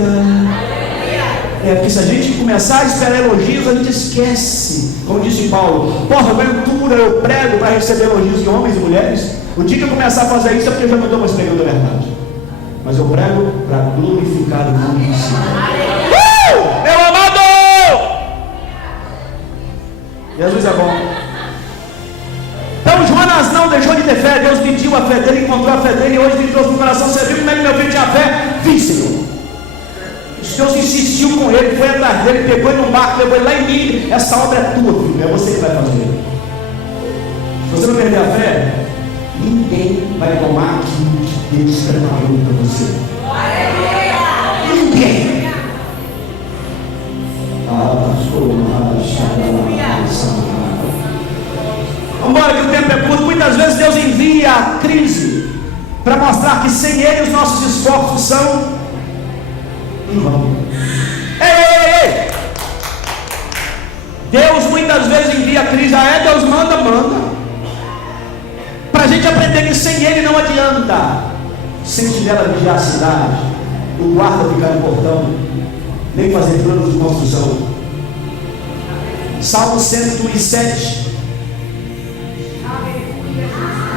Porque se a gente começar a esperar elogios, a gente esquece. Como disse Paulo, porra, aventura, eu prego para receber elogios de homens e mulheres. O dia que eu começar a fazer isso é porque eu já não estou mais pregando a verdade. Mas eu prego para glorificar o nome do Senhor. Meu amado! Jesus é bom. Então Jonas não deixou de ter fé. Deus mediu a fé dele, encontrou a fé dele, e hoje ele trouxe no coração. Você viu como é que meu filho tinha fé? Vi, Senhor. Deus insistiu com ele, foi atrás dele, pegou ele num barco, levou ele lá em mim. Essa obra é tua, filho, é você que vai fazer. Se você não perder a fé, ninguém vai tomar aquilo que Deus preparou para você. Ninguém. Vamos embora, que o tempo é curto. Muitas vezes Deus envia a crise para mostrar que sem Ele os nossos esforços são em vão. Ei! Deus muitas vezes envia a crise. Deus manda. Para a gente aprender que sem Ele não adianta. Sem tiver a vigiar a cidade, o guarda ficar no portão, nem fazer planos de construção. Salmo 107,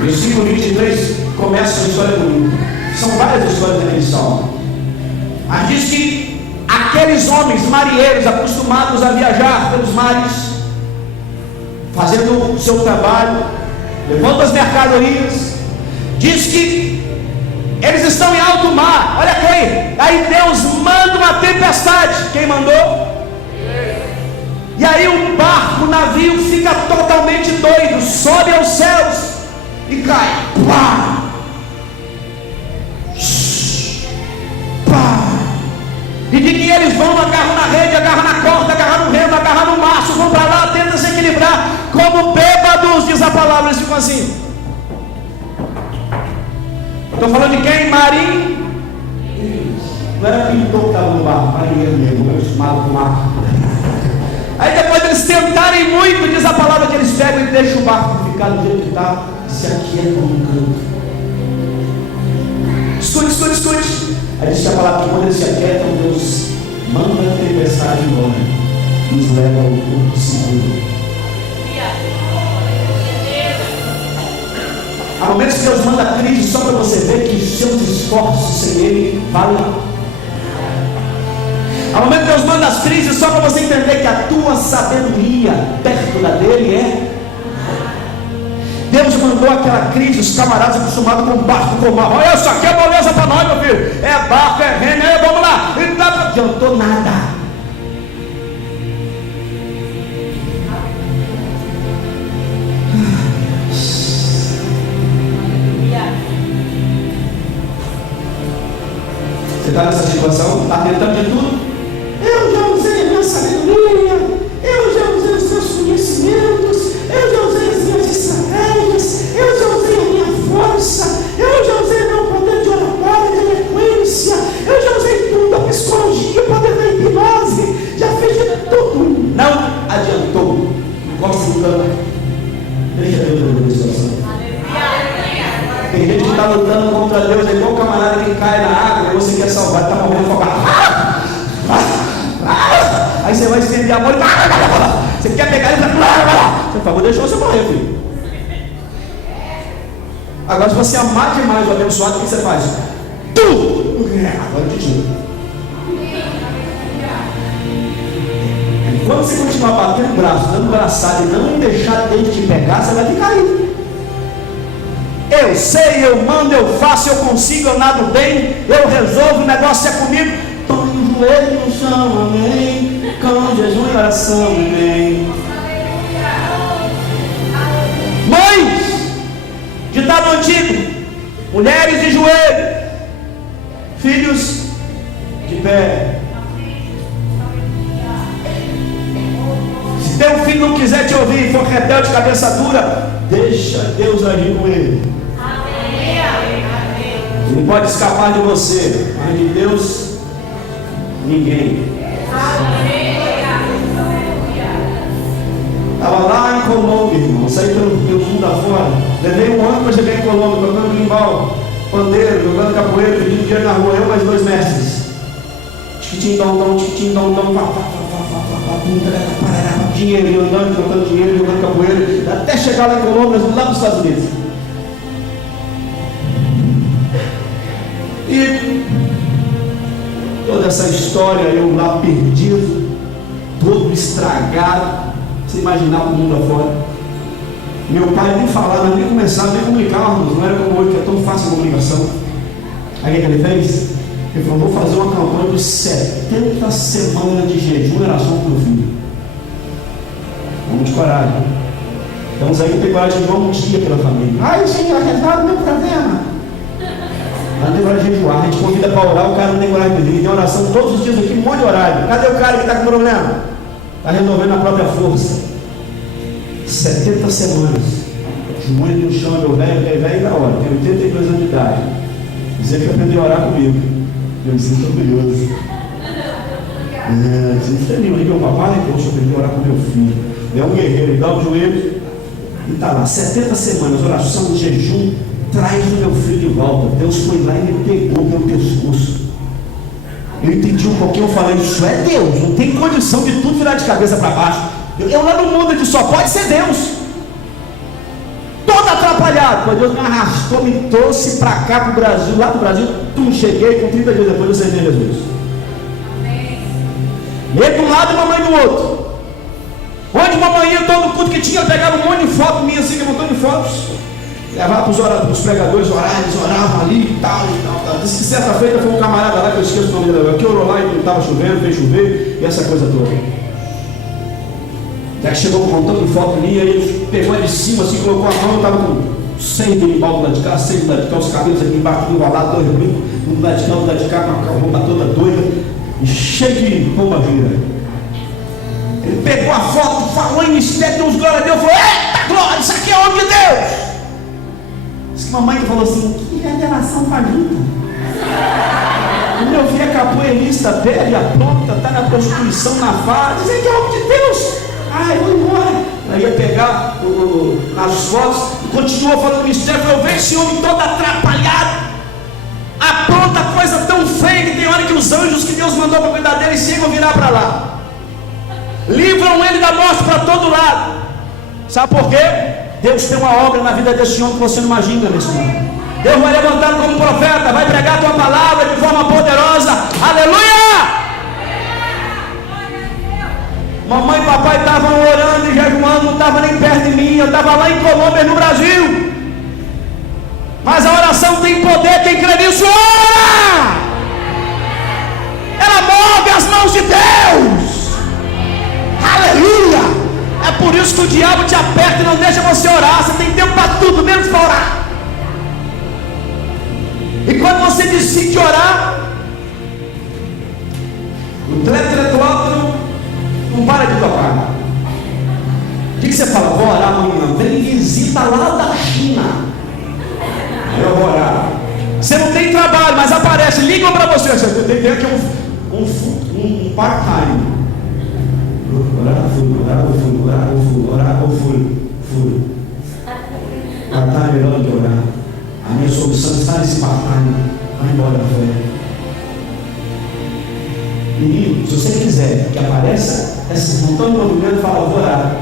versículo 23, começa a história bonita. São várias histórias daquele salmo. Mas diz que aqueles homens marinheiros acostumados a viajar pelos mares, fazendo o seu trabalho, levando as mercadorias, diz que eles estão em alto mar. Olha aqui, aí Deus manda uma tempestade. Quem mandou? E aí o barco, o navio fica totalmente doido, sobe aos céus e cai. Pá! Pá! E de que eles vão, agarram na rede, agarram na corda, agarram no remo, agarram no maço, vão para lá, tentam se equilibrar, como bêbados, diz a palavra. Eles ficam assim. Estou falando de quem? Marinho. Não era pintor que estava no barco, marinheiro mesmo, acostumado com o mar. Aí depois eles tentarem muito, diz a palavra, que eles pegam e deixam o barco ficar do jeito que está, se aquietam no canto. Escute. Aí diz que a palavra, que quando eles se aquietam, Deus manda a tempestade embora, nos leva ao porto seguro. Há momentos que Deus manda a crise só para você ver que os seus esforços sem Ele valem. Há momentos que Deus manda as crises só para você entender que a tua sabedoria perto da dele é. Deus mandou aquela crise, os camaradas acostumados com barco, com mar. Olha, isso aqui é moleza para nós, meu filho. É barco, é remo, vamos lá. E não adiantou nada. Você está nessa situação? Está tentando de tudo? Eu já usei a minha sabedoria, eu já usei os meus conhecimentos, eu já usei as minhas estratégias, eu já usei a minha força, eu já usei meu poder de oratória, de eloquência, eu já usei tudo, a psicologia, o poder da hipnose, já fiz de tudo. Não adiantou. Gosto do campo. Deixa Deus resolver a situação. Tem gente que está lutando contra Deus, é igual o camarada que cai na água e você quer salvar, está morrendo afogado. Aí você vai estender a mão e você quer pegar ele, você fala, vou deixar você morrer, filho. Agora, se você amar demais o abençoado, o que você faz? Agora eu te juro. Quando você continuar batendo o braço, dando braçada e não deixar dele te pegar, você vai ficar aí. Eu sei, eu mando, eu faço, eu consigo, eu nado bem, eu resolvo, o negócio é comigo. Põe o joelho no chão, amém. Com jejum e oração, amém. Mães, ditado antigo, mulheres de joelho, filhos pé. Se teu filho não quiser te ouvir e for rebelde de cabeça dura, deixa Deus agir com ele. Ele pode escapar de você, mas de Deus, ninguém. Estava lá em Colômbia, irmão. Saí pelo mundo afora. Levei um ano para chegar em Colômbia, tocando limbal, pandeiro, jogando capoeira, pedindo dinheiro na rua. Eu mais 2 mestres. Tiquitim-dom-dom, dinheiro, andando, jogando dinheiro, jogando capoeira, até chegar lá em Colômbia, lá nos Estados Unidos. E toda essa história, eu lá perdido, todo estragado. Você imaginar o mundo afora. Meu pai nem falava, nem começava, nem comunicava, não era como hoje, que é tão fácil a comunicação. Aí o que ele fez? Ele falou: vou fazer uma campanha de 70 semanas de jejum e oração para o meu filho. Vamos de coragem. Então aí tem coragem de jejuar um dia pela família. Ai, Senhor, resolve o meu problema. Não tem coragem de jejuar. A gente convida para orar, o cara não tem coragem de pedir. Tem oração todos os dias aqui, um monte de horário. Cadê o cara que está com problema? Está resolvendo a própria força. 70 semanas. Joelho no chão, meu velho da hora. Tem 82 anos de idade. Dizer que aprendeu a orar comigo. Eu me sinto orgulhoso. Você tem aí meu papai? Poxa, eu aprendi a orar com meu filho. Ele é um guerreiro, ele dá o joelho e está lá. 70 semanas, oração, jejum. Traz o meu filho de volta. Deus foi lá e me pegou meu pescoço. Eu entendi um pouquinho, eu falei: isso é Deus, não tem condição de tudo virar de cabeça para baixo. Eu lá no mundo, só pode ser Deus. Todo atrapalhado, quando Deus me arrastou, me trouxe para cá, para o Brasil, lá do Brasil, cheguei, com 30 dias depois eu aceitei Jesus. Ele de um lado e mamãe do outro. Onde mamãe ia, todo culto que tinha, pegava um monte de foto minha, assim, que um montão de fotos. Levava para os pregadores orar, eles oravam ali e tal. Disse que certa feita foi um camarada lá, que eu esqueço o nome dele, que orou lá e não estava chovendo, fez chover, e essa coisa toda. Até que chegou com um montão de foto minha, ele pegou de cima, assim, colocou a mão, eu estava com 6 de limbal do lado de cá, 6 do lado de cá, os cabelos aqui embaixo, tudo enrolado, 2 brincos, um do lado de cá, um do lado de cá, com a roupa toda doida, e cheio de pomba gira. Ele pegou a foto, falou em mistério, deu uns glória a Deus, falou: eita glória, isso aqui é homem de Deus. Diz que mamãe falou assim: que revelação faminta. O meu filho é capoeirista, velho, apronta, está na prostituição, na farra, dizendo que é homem de Deus. Ah, eu vou embora. Aí ia pegar as fotos e continuou falando do mistério. Eu vejo esse homem todo atrapalhado, apronta coisa tão feia que tem hora que os anjos que Deus mandou para cuidar dele chegam a virar para lá, livram ele da morte para todo lado. Sabe por quê? Deus tem uma obra na vida desse homem que você não imagina nesse mundo. Deus vai levantar como profeta, vai pregar a tua palavra de forma poderosa. Aleluia! Mamãe e papai estavam orando e jejuando, não estavam nem perto de mim. Eu estava lá em Colômbia, no Brasil. Mas a oração tem poder, quem crê nisso, ora! Ela move as mãos de Deus. Aleluia! É por isso que o diabo te aperta e não deixa você orar. Você tem tempo para tudo, menos para orar. E quando você decide orar, o teletrópino não para de tocar. O que você fala? Vou orar amanhã. Vem visita lá da China. Eu vou orar. Você não tem trabalho, mas aparece, ligam para você. Você tem aqui um part-time. Orar, fui. Part-time é melhor do que orar. A minha solução está nesse part-time. Vai embora, fé. Menino, se você quiser que apareça esse montão de movimento, fala: vou orar.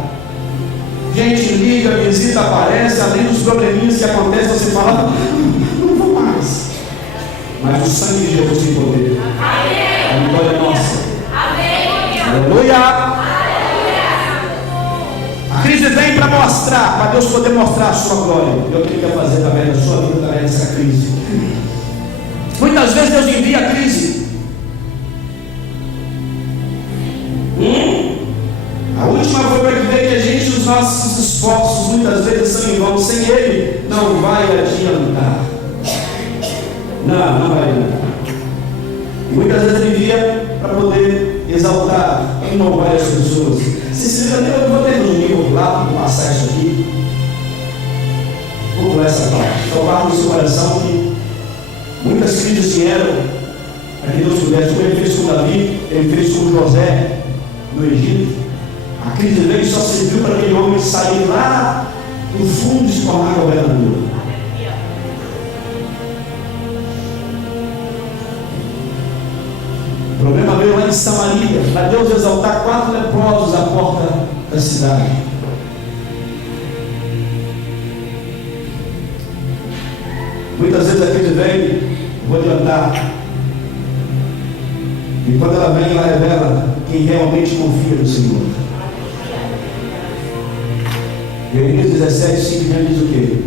Gente liga, visita, aparece, além dos probleminhas que acontecem, você fala: não vou mais. Mas o sangue de Jesus tem poder. A vitória é nossa. Aleluia. A crise vem para mostrar, para Deus poder mostrar a sua glória. E o que Ele quer fazer através da sua vida, através dessa crise. Muitas vezes Deus envia a crise. A última foi para que veja que a gente, os nossos esforços muitas vezes são em vão. Sem Ele não vai adiantar. Não vai adiantar. E muitas vezes ele via para poder exaltar, inovar as pessoas. Se lembra, eu vou ter um livro lá, vou passar isso aqui. Vou pular essa parte. Tocar no seu coração que muitas crises vieram para que Deus pudesse, como ele fez com Davi, ele fez com José no Egito. A crise veio e só serviu para aquele homem sair lá do fundo e se tornar governador. O problema veio lá em Samaria, para Deus exaltar 4 leprosos à porta da cidade. Muitas vezes a crise vem, vou adiantar, e quando ela vem, ela revela quem realmente confia no Senhor. Jeremias 17:5 diz o quê?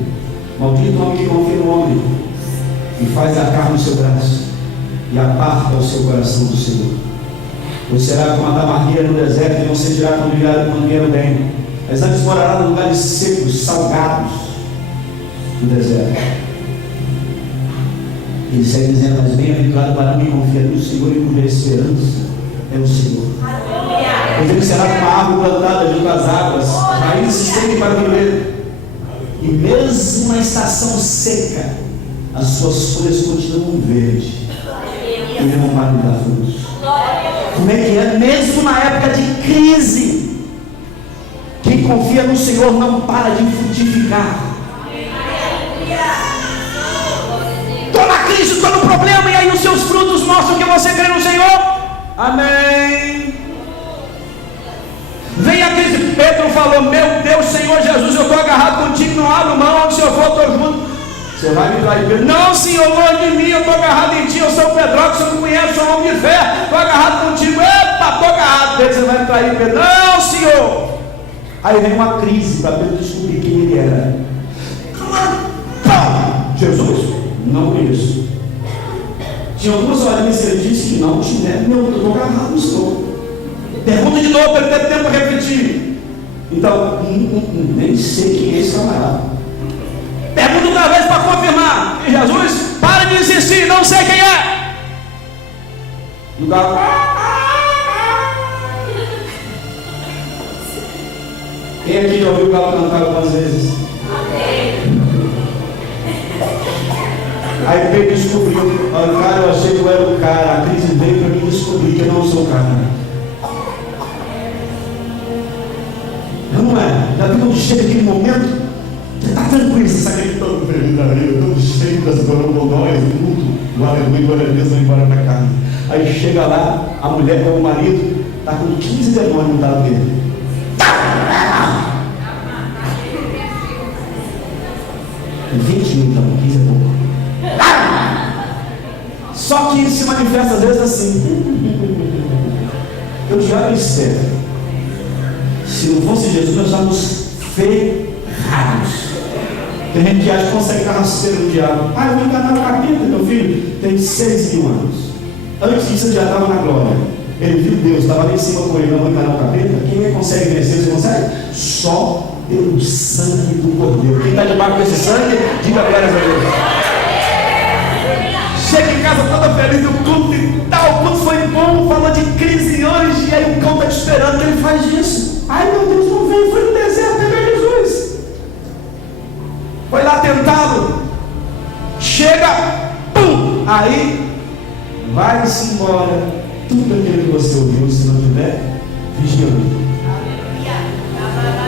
Maldito o homem que confia no homem e faz a carne no seu braço e aparta o seu coração do Senhor. Pois será como a tamargueira no deserto e não sentirá quando vier o bem, mas antes morará em lugares secos, salgados do deserto. Ele segue dizendo: mas bem-aventurado para mim confia no Senhor e cuja esperança é o Senhor. Pois ele será como uma árvore plantada junto às águas, raízes se estendem para viver, e mesmo na estação seca, as suas folhas continuam verdes, e não param de dar frutos. Como é que é? Mesmo na época de crise, quem confia no Senhor não para de frutificar. Estou na crise, estou no problema, e aí os seus frutos mostram que você crê no Senhor. Amém. Vem a crise. Pedro falou: meu Deus, Senhor Jesus, eu estou agarrado contigo, não abro mão, onde o Senhor for, eu estou junto. Você vai me trair, Pedro? Não, Senhor, longe de mim, eu estou agarrado em ti, eu sou Pedro, que você não conhece, sou homem de fé, estou agarrado contigo. Epa, estou agarrado. Pedro, você vai me trair, Pedro? Não, Senhor. Aí vem uma crise para Pedro descobrir quem ele era. Jesus? Não conheço. Tinha algumas horas que ele disse que não tiver, não, eu estou agarrado no Senhor. Pergunta de novo, para ele ter tempo para repetir. Então, nem sei quem é esse camarada. Pergunta outra vez para confirmar. E Jesus, para de insistir, não sei quem é. E o galo. Quem aqui já ouviu o galo cantar algumas vezes? Aí Pedro descobriu: olha, cara, eu achei que eu era o cara. A crise veio para mim descobrir que eu não sou o cara. Não é? Já viu quando chega aquele momento? Você está tranquilo, você sabe que todo feliz da vida, todo cheio das borogodóias, tudo. Aleluia, glória a Deus, vai embora para casa. Aí chega lá, a mulher com o marido está com 15 demônios no lado dele. 21, então, 15 é pouco. Só que se manifesta às vezes assim. Eu já Esther, se não fosse Jesus, nós estávamos ferrados. Tem gente que acha que consegue ficar rasteiro do diabo. Eu vou enganar o capeta, meu filho. Tem 6.000 anos. Antes disso, ele já estava na glória. Ele viu Deus, estava lá em cima com ele. Não vou enganar o capeta. Quem consegue vencer? Você consegue? Só pelo sangue do Cordeiro. Quem está debaixo desse sangue, diga glória a Deus. Chega em casa toda feliz do culto e tal. O culto foi bom, falou de crise hoje. E aí o cão está te esperando que ele faz isso. Ai meu Deus, não veio, foi no deserto, pegou Jesus. Foi lá tentado. Chega, pum! Aí vai-se embora. Tudo aquilo que você ouviu, se não tiver vigiando.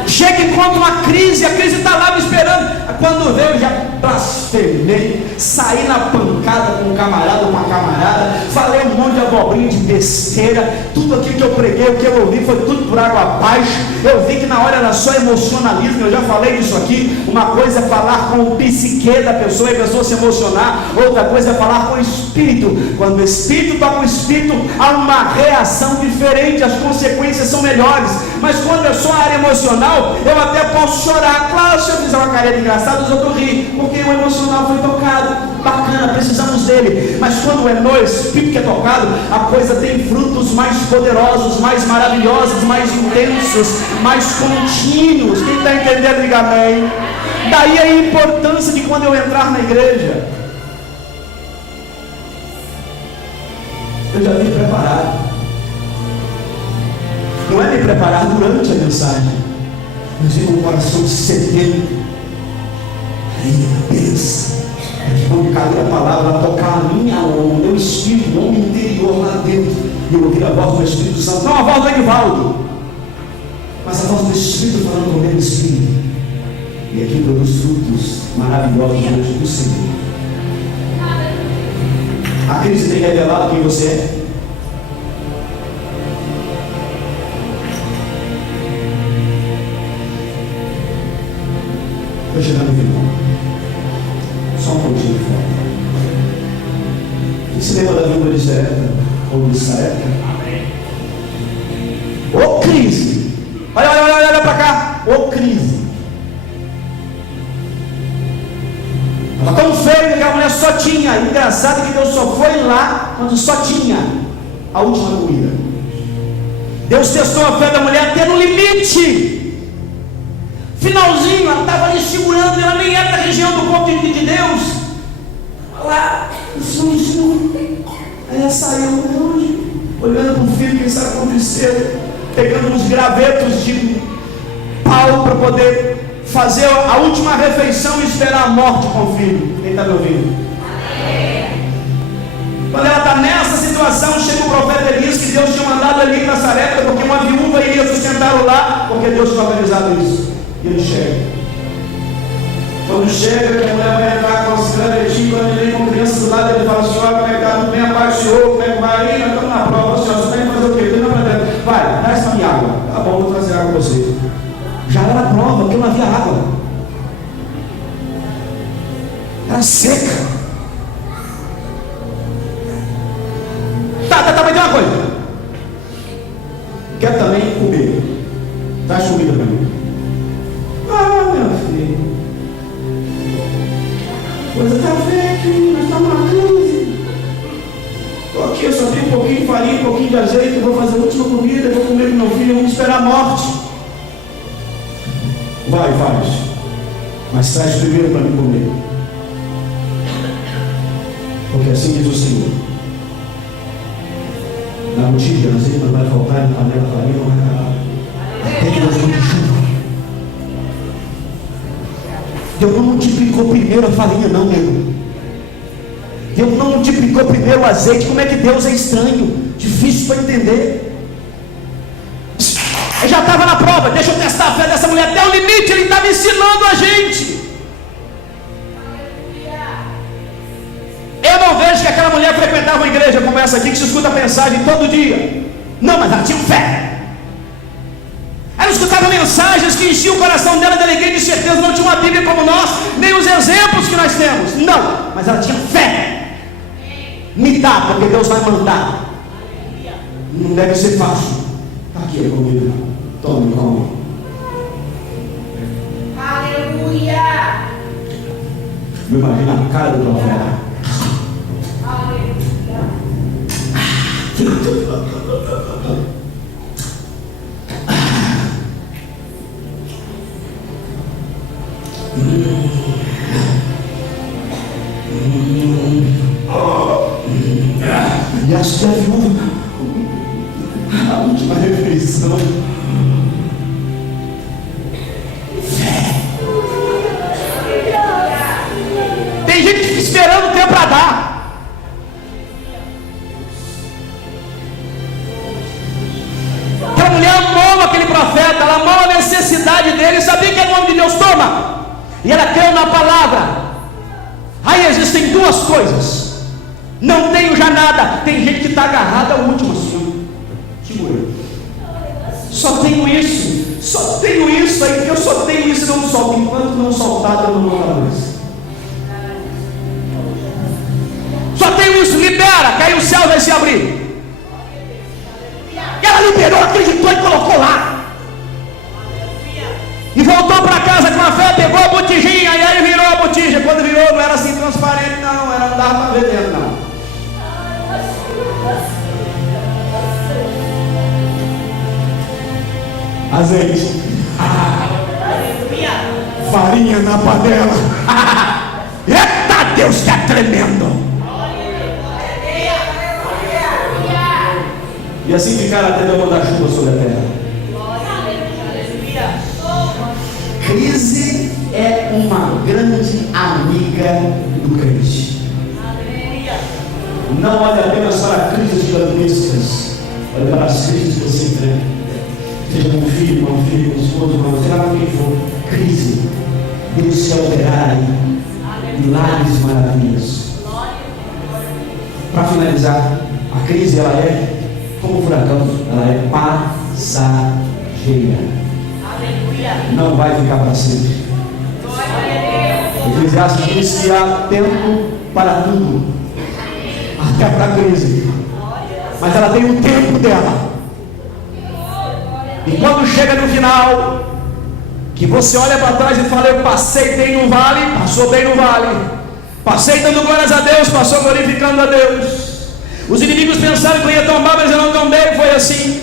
Chega e encontra uma crise, a crise está lá me esperando. Quando veio, eu já blasfemei, saí na pancada com um camarada, uma camarada, falei um monte de abobrinha, de besteira. Tudo aquilo que eu preguei, o que eu ouvi, foi tudo por água abaixo. Eu vi que na hora era só emocionalismo, eu já falei disso aqui. Uma coisa é falar com o psique da pessoa e a pessoa se emocionar, outra coisa é falar com o espírito. Quando o espírito toca o espírito, há uma reação diferente, as consequências são melhores. Mas quando é só a área emocional, eu até posso chorar. Claro, se eu fizer uma careta engraçada, os outros riem, porque o emocional foi tocado. Bacana, precisamos dele. Mas quando é no espírito que é tocado, a coisa tem frutos mais poderosos, mais maravilhosos, mais intensos, mais contínuos. Quem está entendendo, diga amém. Daí a importância de quando eu entrar na igreja, Eu já vim preparado. Não é me preparar durante a mensagem, mas vim com o coração sedento. Aí, pensa. Quando cair a palavra, ela tocar a minha alma, o meu espírito, o homem interior lá dentro, e eu ouvir a voz do Espírito Santo, não a voz do Edivaldo, mas a voz do Espírito falando com o meu espírito. E aqui produz frutos maravilhosos diante do Senhor. A crise tem revelado quem você é. Estou chegando no final. Só um pouquinho de foto. Você lembra da viúva de Sarepta? Ou de Sarepta? Ô crise! Olha para cá! Ô crise! Ela tão feia que a mulher só tinha. Engraçado que Deus só foi lá quando só tinha a última comida. Deus testou a fé da mulher até no limite. Finalzinho, ela estava ali segurando, ela nem era da região do povo de Deus. Lá, o Senhor. Aí ela saiu longe, olhando para o filho, quem sabe acontecer, pegando uns gravetos de pau para poder fazer a última refeição e esperar a morte com o filho. Quem está me ouvindo? Quando ela está nessa situação, chega o profeta Elias, que Deus tinha mandado ali para Sarepta, porque uma viúva iria sustentá-lo lá, porque Deus tinha organizado isso. E ele chega. Quando chega, que a mulher vai entrar com as gravetinhas, quando ele vem com criança do lado, ele fala: senhora, como é que está? Tudo bem, a paz do Senhor, como é que vai? Aí, nós estamos na prova, senhora, você tem que fazer o quê? Vai, traz para minha água. Tá bom, vou trazer água para você. Já era a prova, porque não havia água. Era seca. Tá, mas tem uma coisa. Quero também comer. Traz comida para mim. Ah, meu filho. Coisa tá feia aqui, nós estamos na crise. Estou aqui, eu só tenho um pouquinho de farinha, um pouquinho de azeite, eu vou fazer a última comida, eu vou comer com meu filho, vamos esperar a morte. Vai, faz. Mas traz primeiro para mim comer. Porque assim diz o Senhor: na botija, na azeite não vai faltar, na panela farinha não vai acabar. Até que nós vamos juntos. Deus não multiplicou primeiro a farinha, não, nego. Deus não multiplicou primeiro o azeite. Como é que Deus é estranho? Difícil para entender. Ele já estava na prova. Deixa eu testar a fé dessa mulher até o limite. Ele estava ensinando a gente. Eu não vejo que aquela mulher frequentava uma igreja como essa aqui, que se escuta a mensagem todo dia. Não, mas ela tinha fé. Ela escutava mensagens que enchiam o coração dela de alegria e de certeza. Não tinha uma Bíblia como nós, nem os exemplos que nós temos. Não, mas ela tinha fé. Me dá, porque Deus vai mandar. Não deve ser fácil. Está aqui a comida. Tome, come. Aleluia. Me imagina a cara do profeta. E acho que a viúva, a última refeição, tem gente que fica esperando o tempo para dar. Aquela mulher amou aquele profeta, ela amou a necessidade dele, sabia que é o nome de Deus, toma. E ela creu na palavra. Aí existem duas coisas. Não tenho já nada. Tem gente que está agarrada ao último assim. Segura. Só tenho isso. Só tenho isso. Aí eu só tenho isso e não solto. Enquanto não soltar, eu não vou dar mais. Só tenho isso. Libera. Que aí o céu vai se abrir. E ela liberou, acreditou e colocou lá. E voltou para casa com a fé, pegou a botijinha e aí virou a botija. Quando virou, não era assim transparente, não. Era, não dava para ver dentro, não. Azeite. Farinha na panela. Eita Deus, que é tremendo. E assim ficaram até Deus mandar chuva sobre a terra. Crise é uma grande amiga do crente. Não olhe apenas para crises domésticas, olhe para as crises que você enfrenta. Seja com filho, com filho, com esposo, com seja lá quem for. Crise. Deus se operar em milagres e maravilhas. Para finalizar, a crise ela é como um furacão, ela é passageira. Não vai ficar para sempre. Eclesiastes diz que há tempo para tudo, até para a crise, mas ela tem o tempo dela. E quando chega no final, que você olha para trás e fala: eu passei bem no vale, passou bem no vale, passei dando glórias a Deus, passou glorificando a Deus. Os inimigos pensaram que eu ia tombar, mas eu não tombei, foi assim.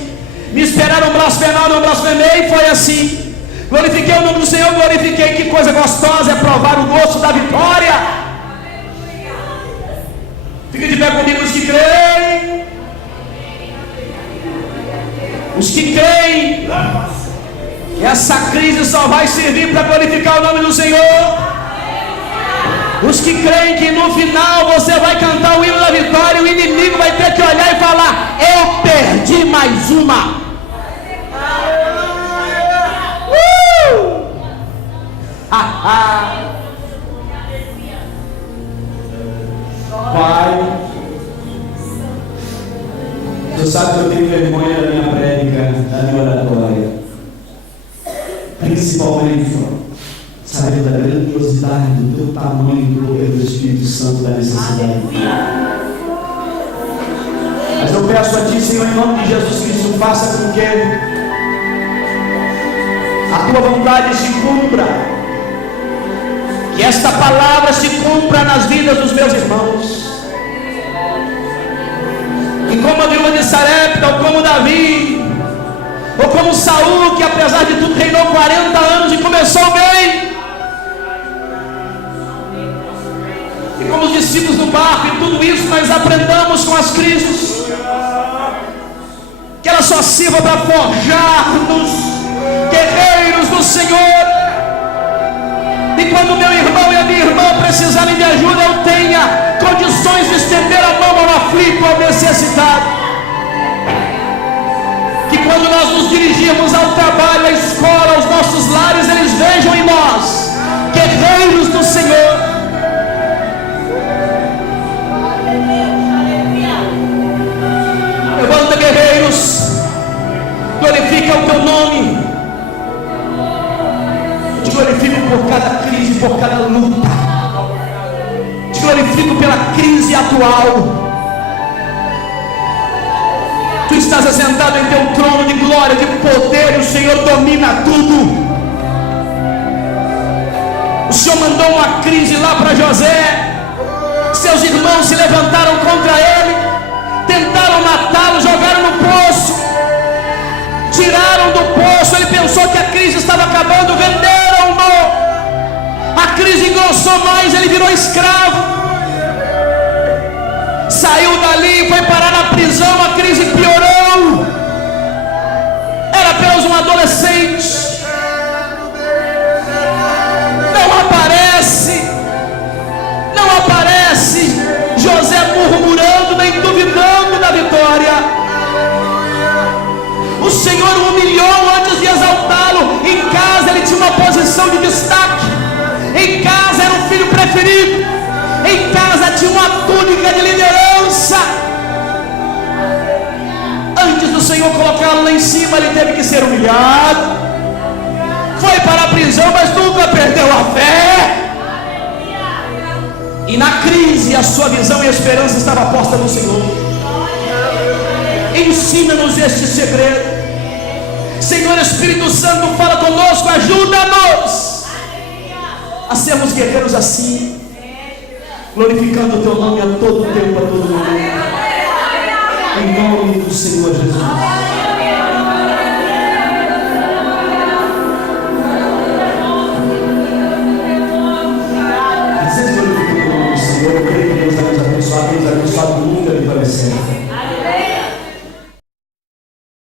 Me esperaram blasfemar, não blasfemei, foi assim. Glorifiquei o nome do Senhor, glorifiquei. Que coisa gostosa é provar o gosto da vitória. Fica de pé comigo os que creem. Os que creem. Essa crise só vai servir para glorificar o nome do Senhor. Os que creem que no final você vai cantar o hino da vitória e o inimigo vai ter que olhar e falar: eu perdi mais uma. Pai, tu sabe que eu tenho vergonha da minha prédica, da minha oratória, principalmente sabendo da grandiosidade do teu tamanho, do poder do Espírito Santo, da necessidade. Mas eu peço a ti, Senhor, em nome de Jesus Cristo, faça com que a tua vontade se cumpra. Que esta palavra se cumpra nas vidas dos meus irmãos. E como a viúva de Sarepta, ou como Davi, ou como Saul, que apesar de tudo reinou 40 anos e começou bem. E como os discípulos no barco, e tudo isso nós aprendamos com as crises. Que ela só sirva para forjar-nos guerreiros do Senhor. E quando meu irmão e a minha irmã precisarem de ajuda, eu tenha condições de estender a mão ao aflito, ao necessitado. Que quando nós nos dirigirmos ao trabalho, à escola, aos nossos lares, eles vejam em nós guerreiros do Senhor. Levanta, guerreiros, glorifica o teu nome. Te glorifico por cada crise, por cada luta. Te glorifico pela crise atual. Tu estás assentado em teu trono de glória, de poder, e o Senhor domina tudo. O Senhor mandou uma crise lá para José. Seus irmãos se levantaram contra ele, tentaram matá-lo, jogaram no poço, tiraram do poço. Ele pensou que a crise estava acabando, venderam-no. A crise engrossou mais, ele virou escravo, saiu dali, foi parar na prisão. A crise piorou. Era apenas um adolescente. Não aparece José murmurando nem duvidando da vitória. O Senhor o humilhou antes de exaltá-lo. Em casa ele tinha uma posição de destaque. Em casa era o filho preferido. Em casa tinha uma túnica de liderança. Antes do Senhor colocá-lo lá em cima, ele teve que ser humilhado. Foi para a prisão, mas nunca perdeu a fé. E na crise a sua visão e esperança estava posta no Senhor. Ensina-nos este segredo. Senhor Espírito Santo, fala conosco, ajuda-nos a sermos guerreiros assim, glorificando o teu nome a todo tempo, a todo momento, em nome do Senhor Jesus.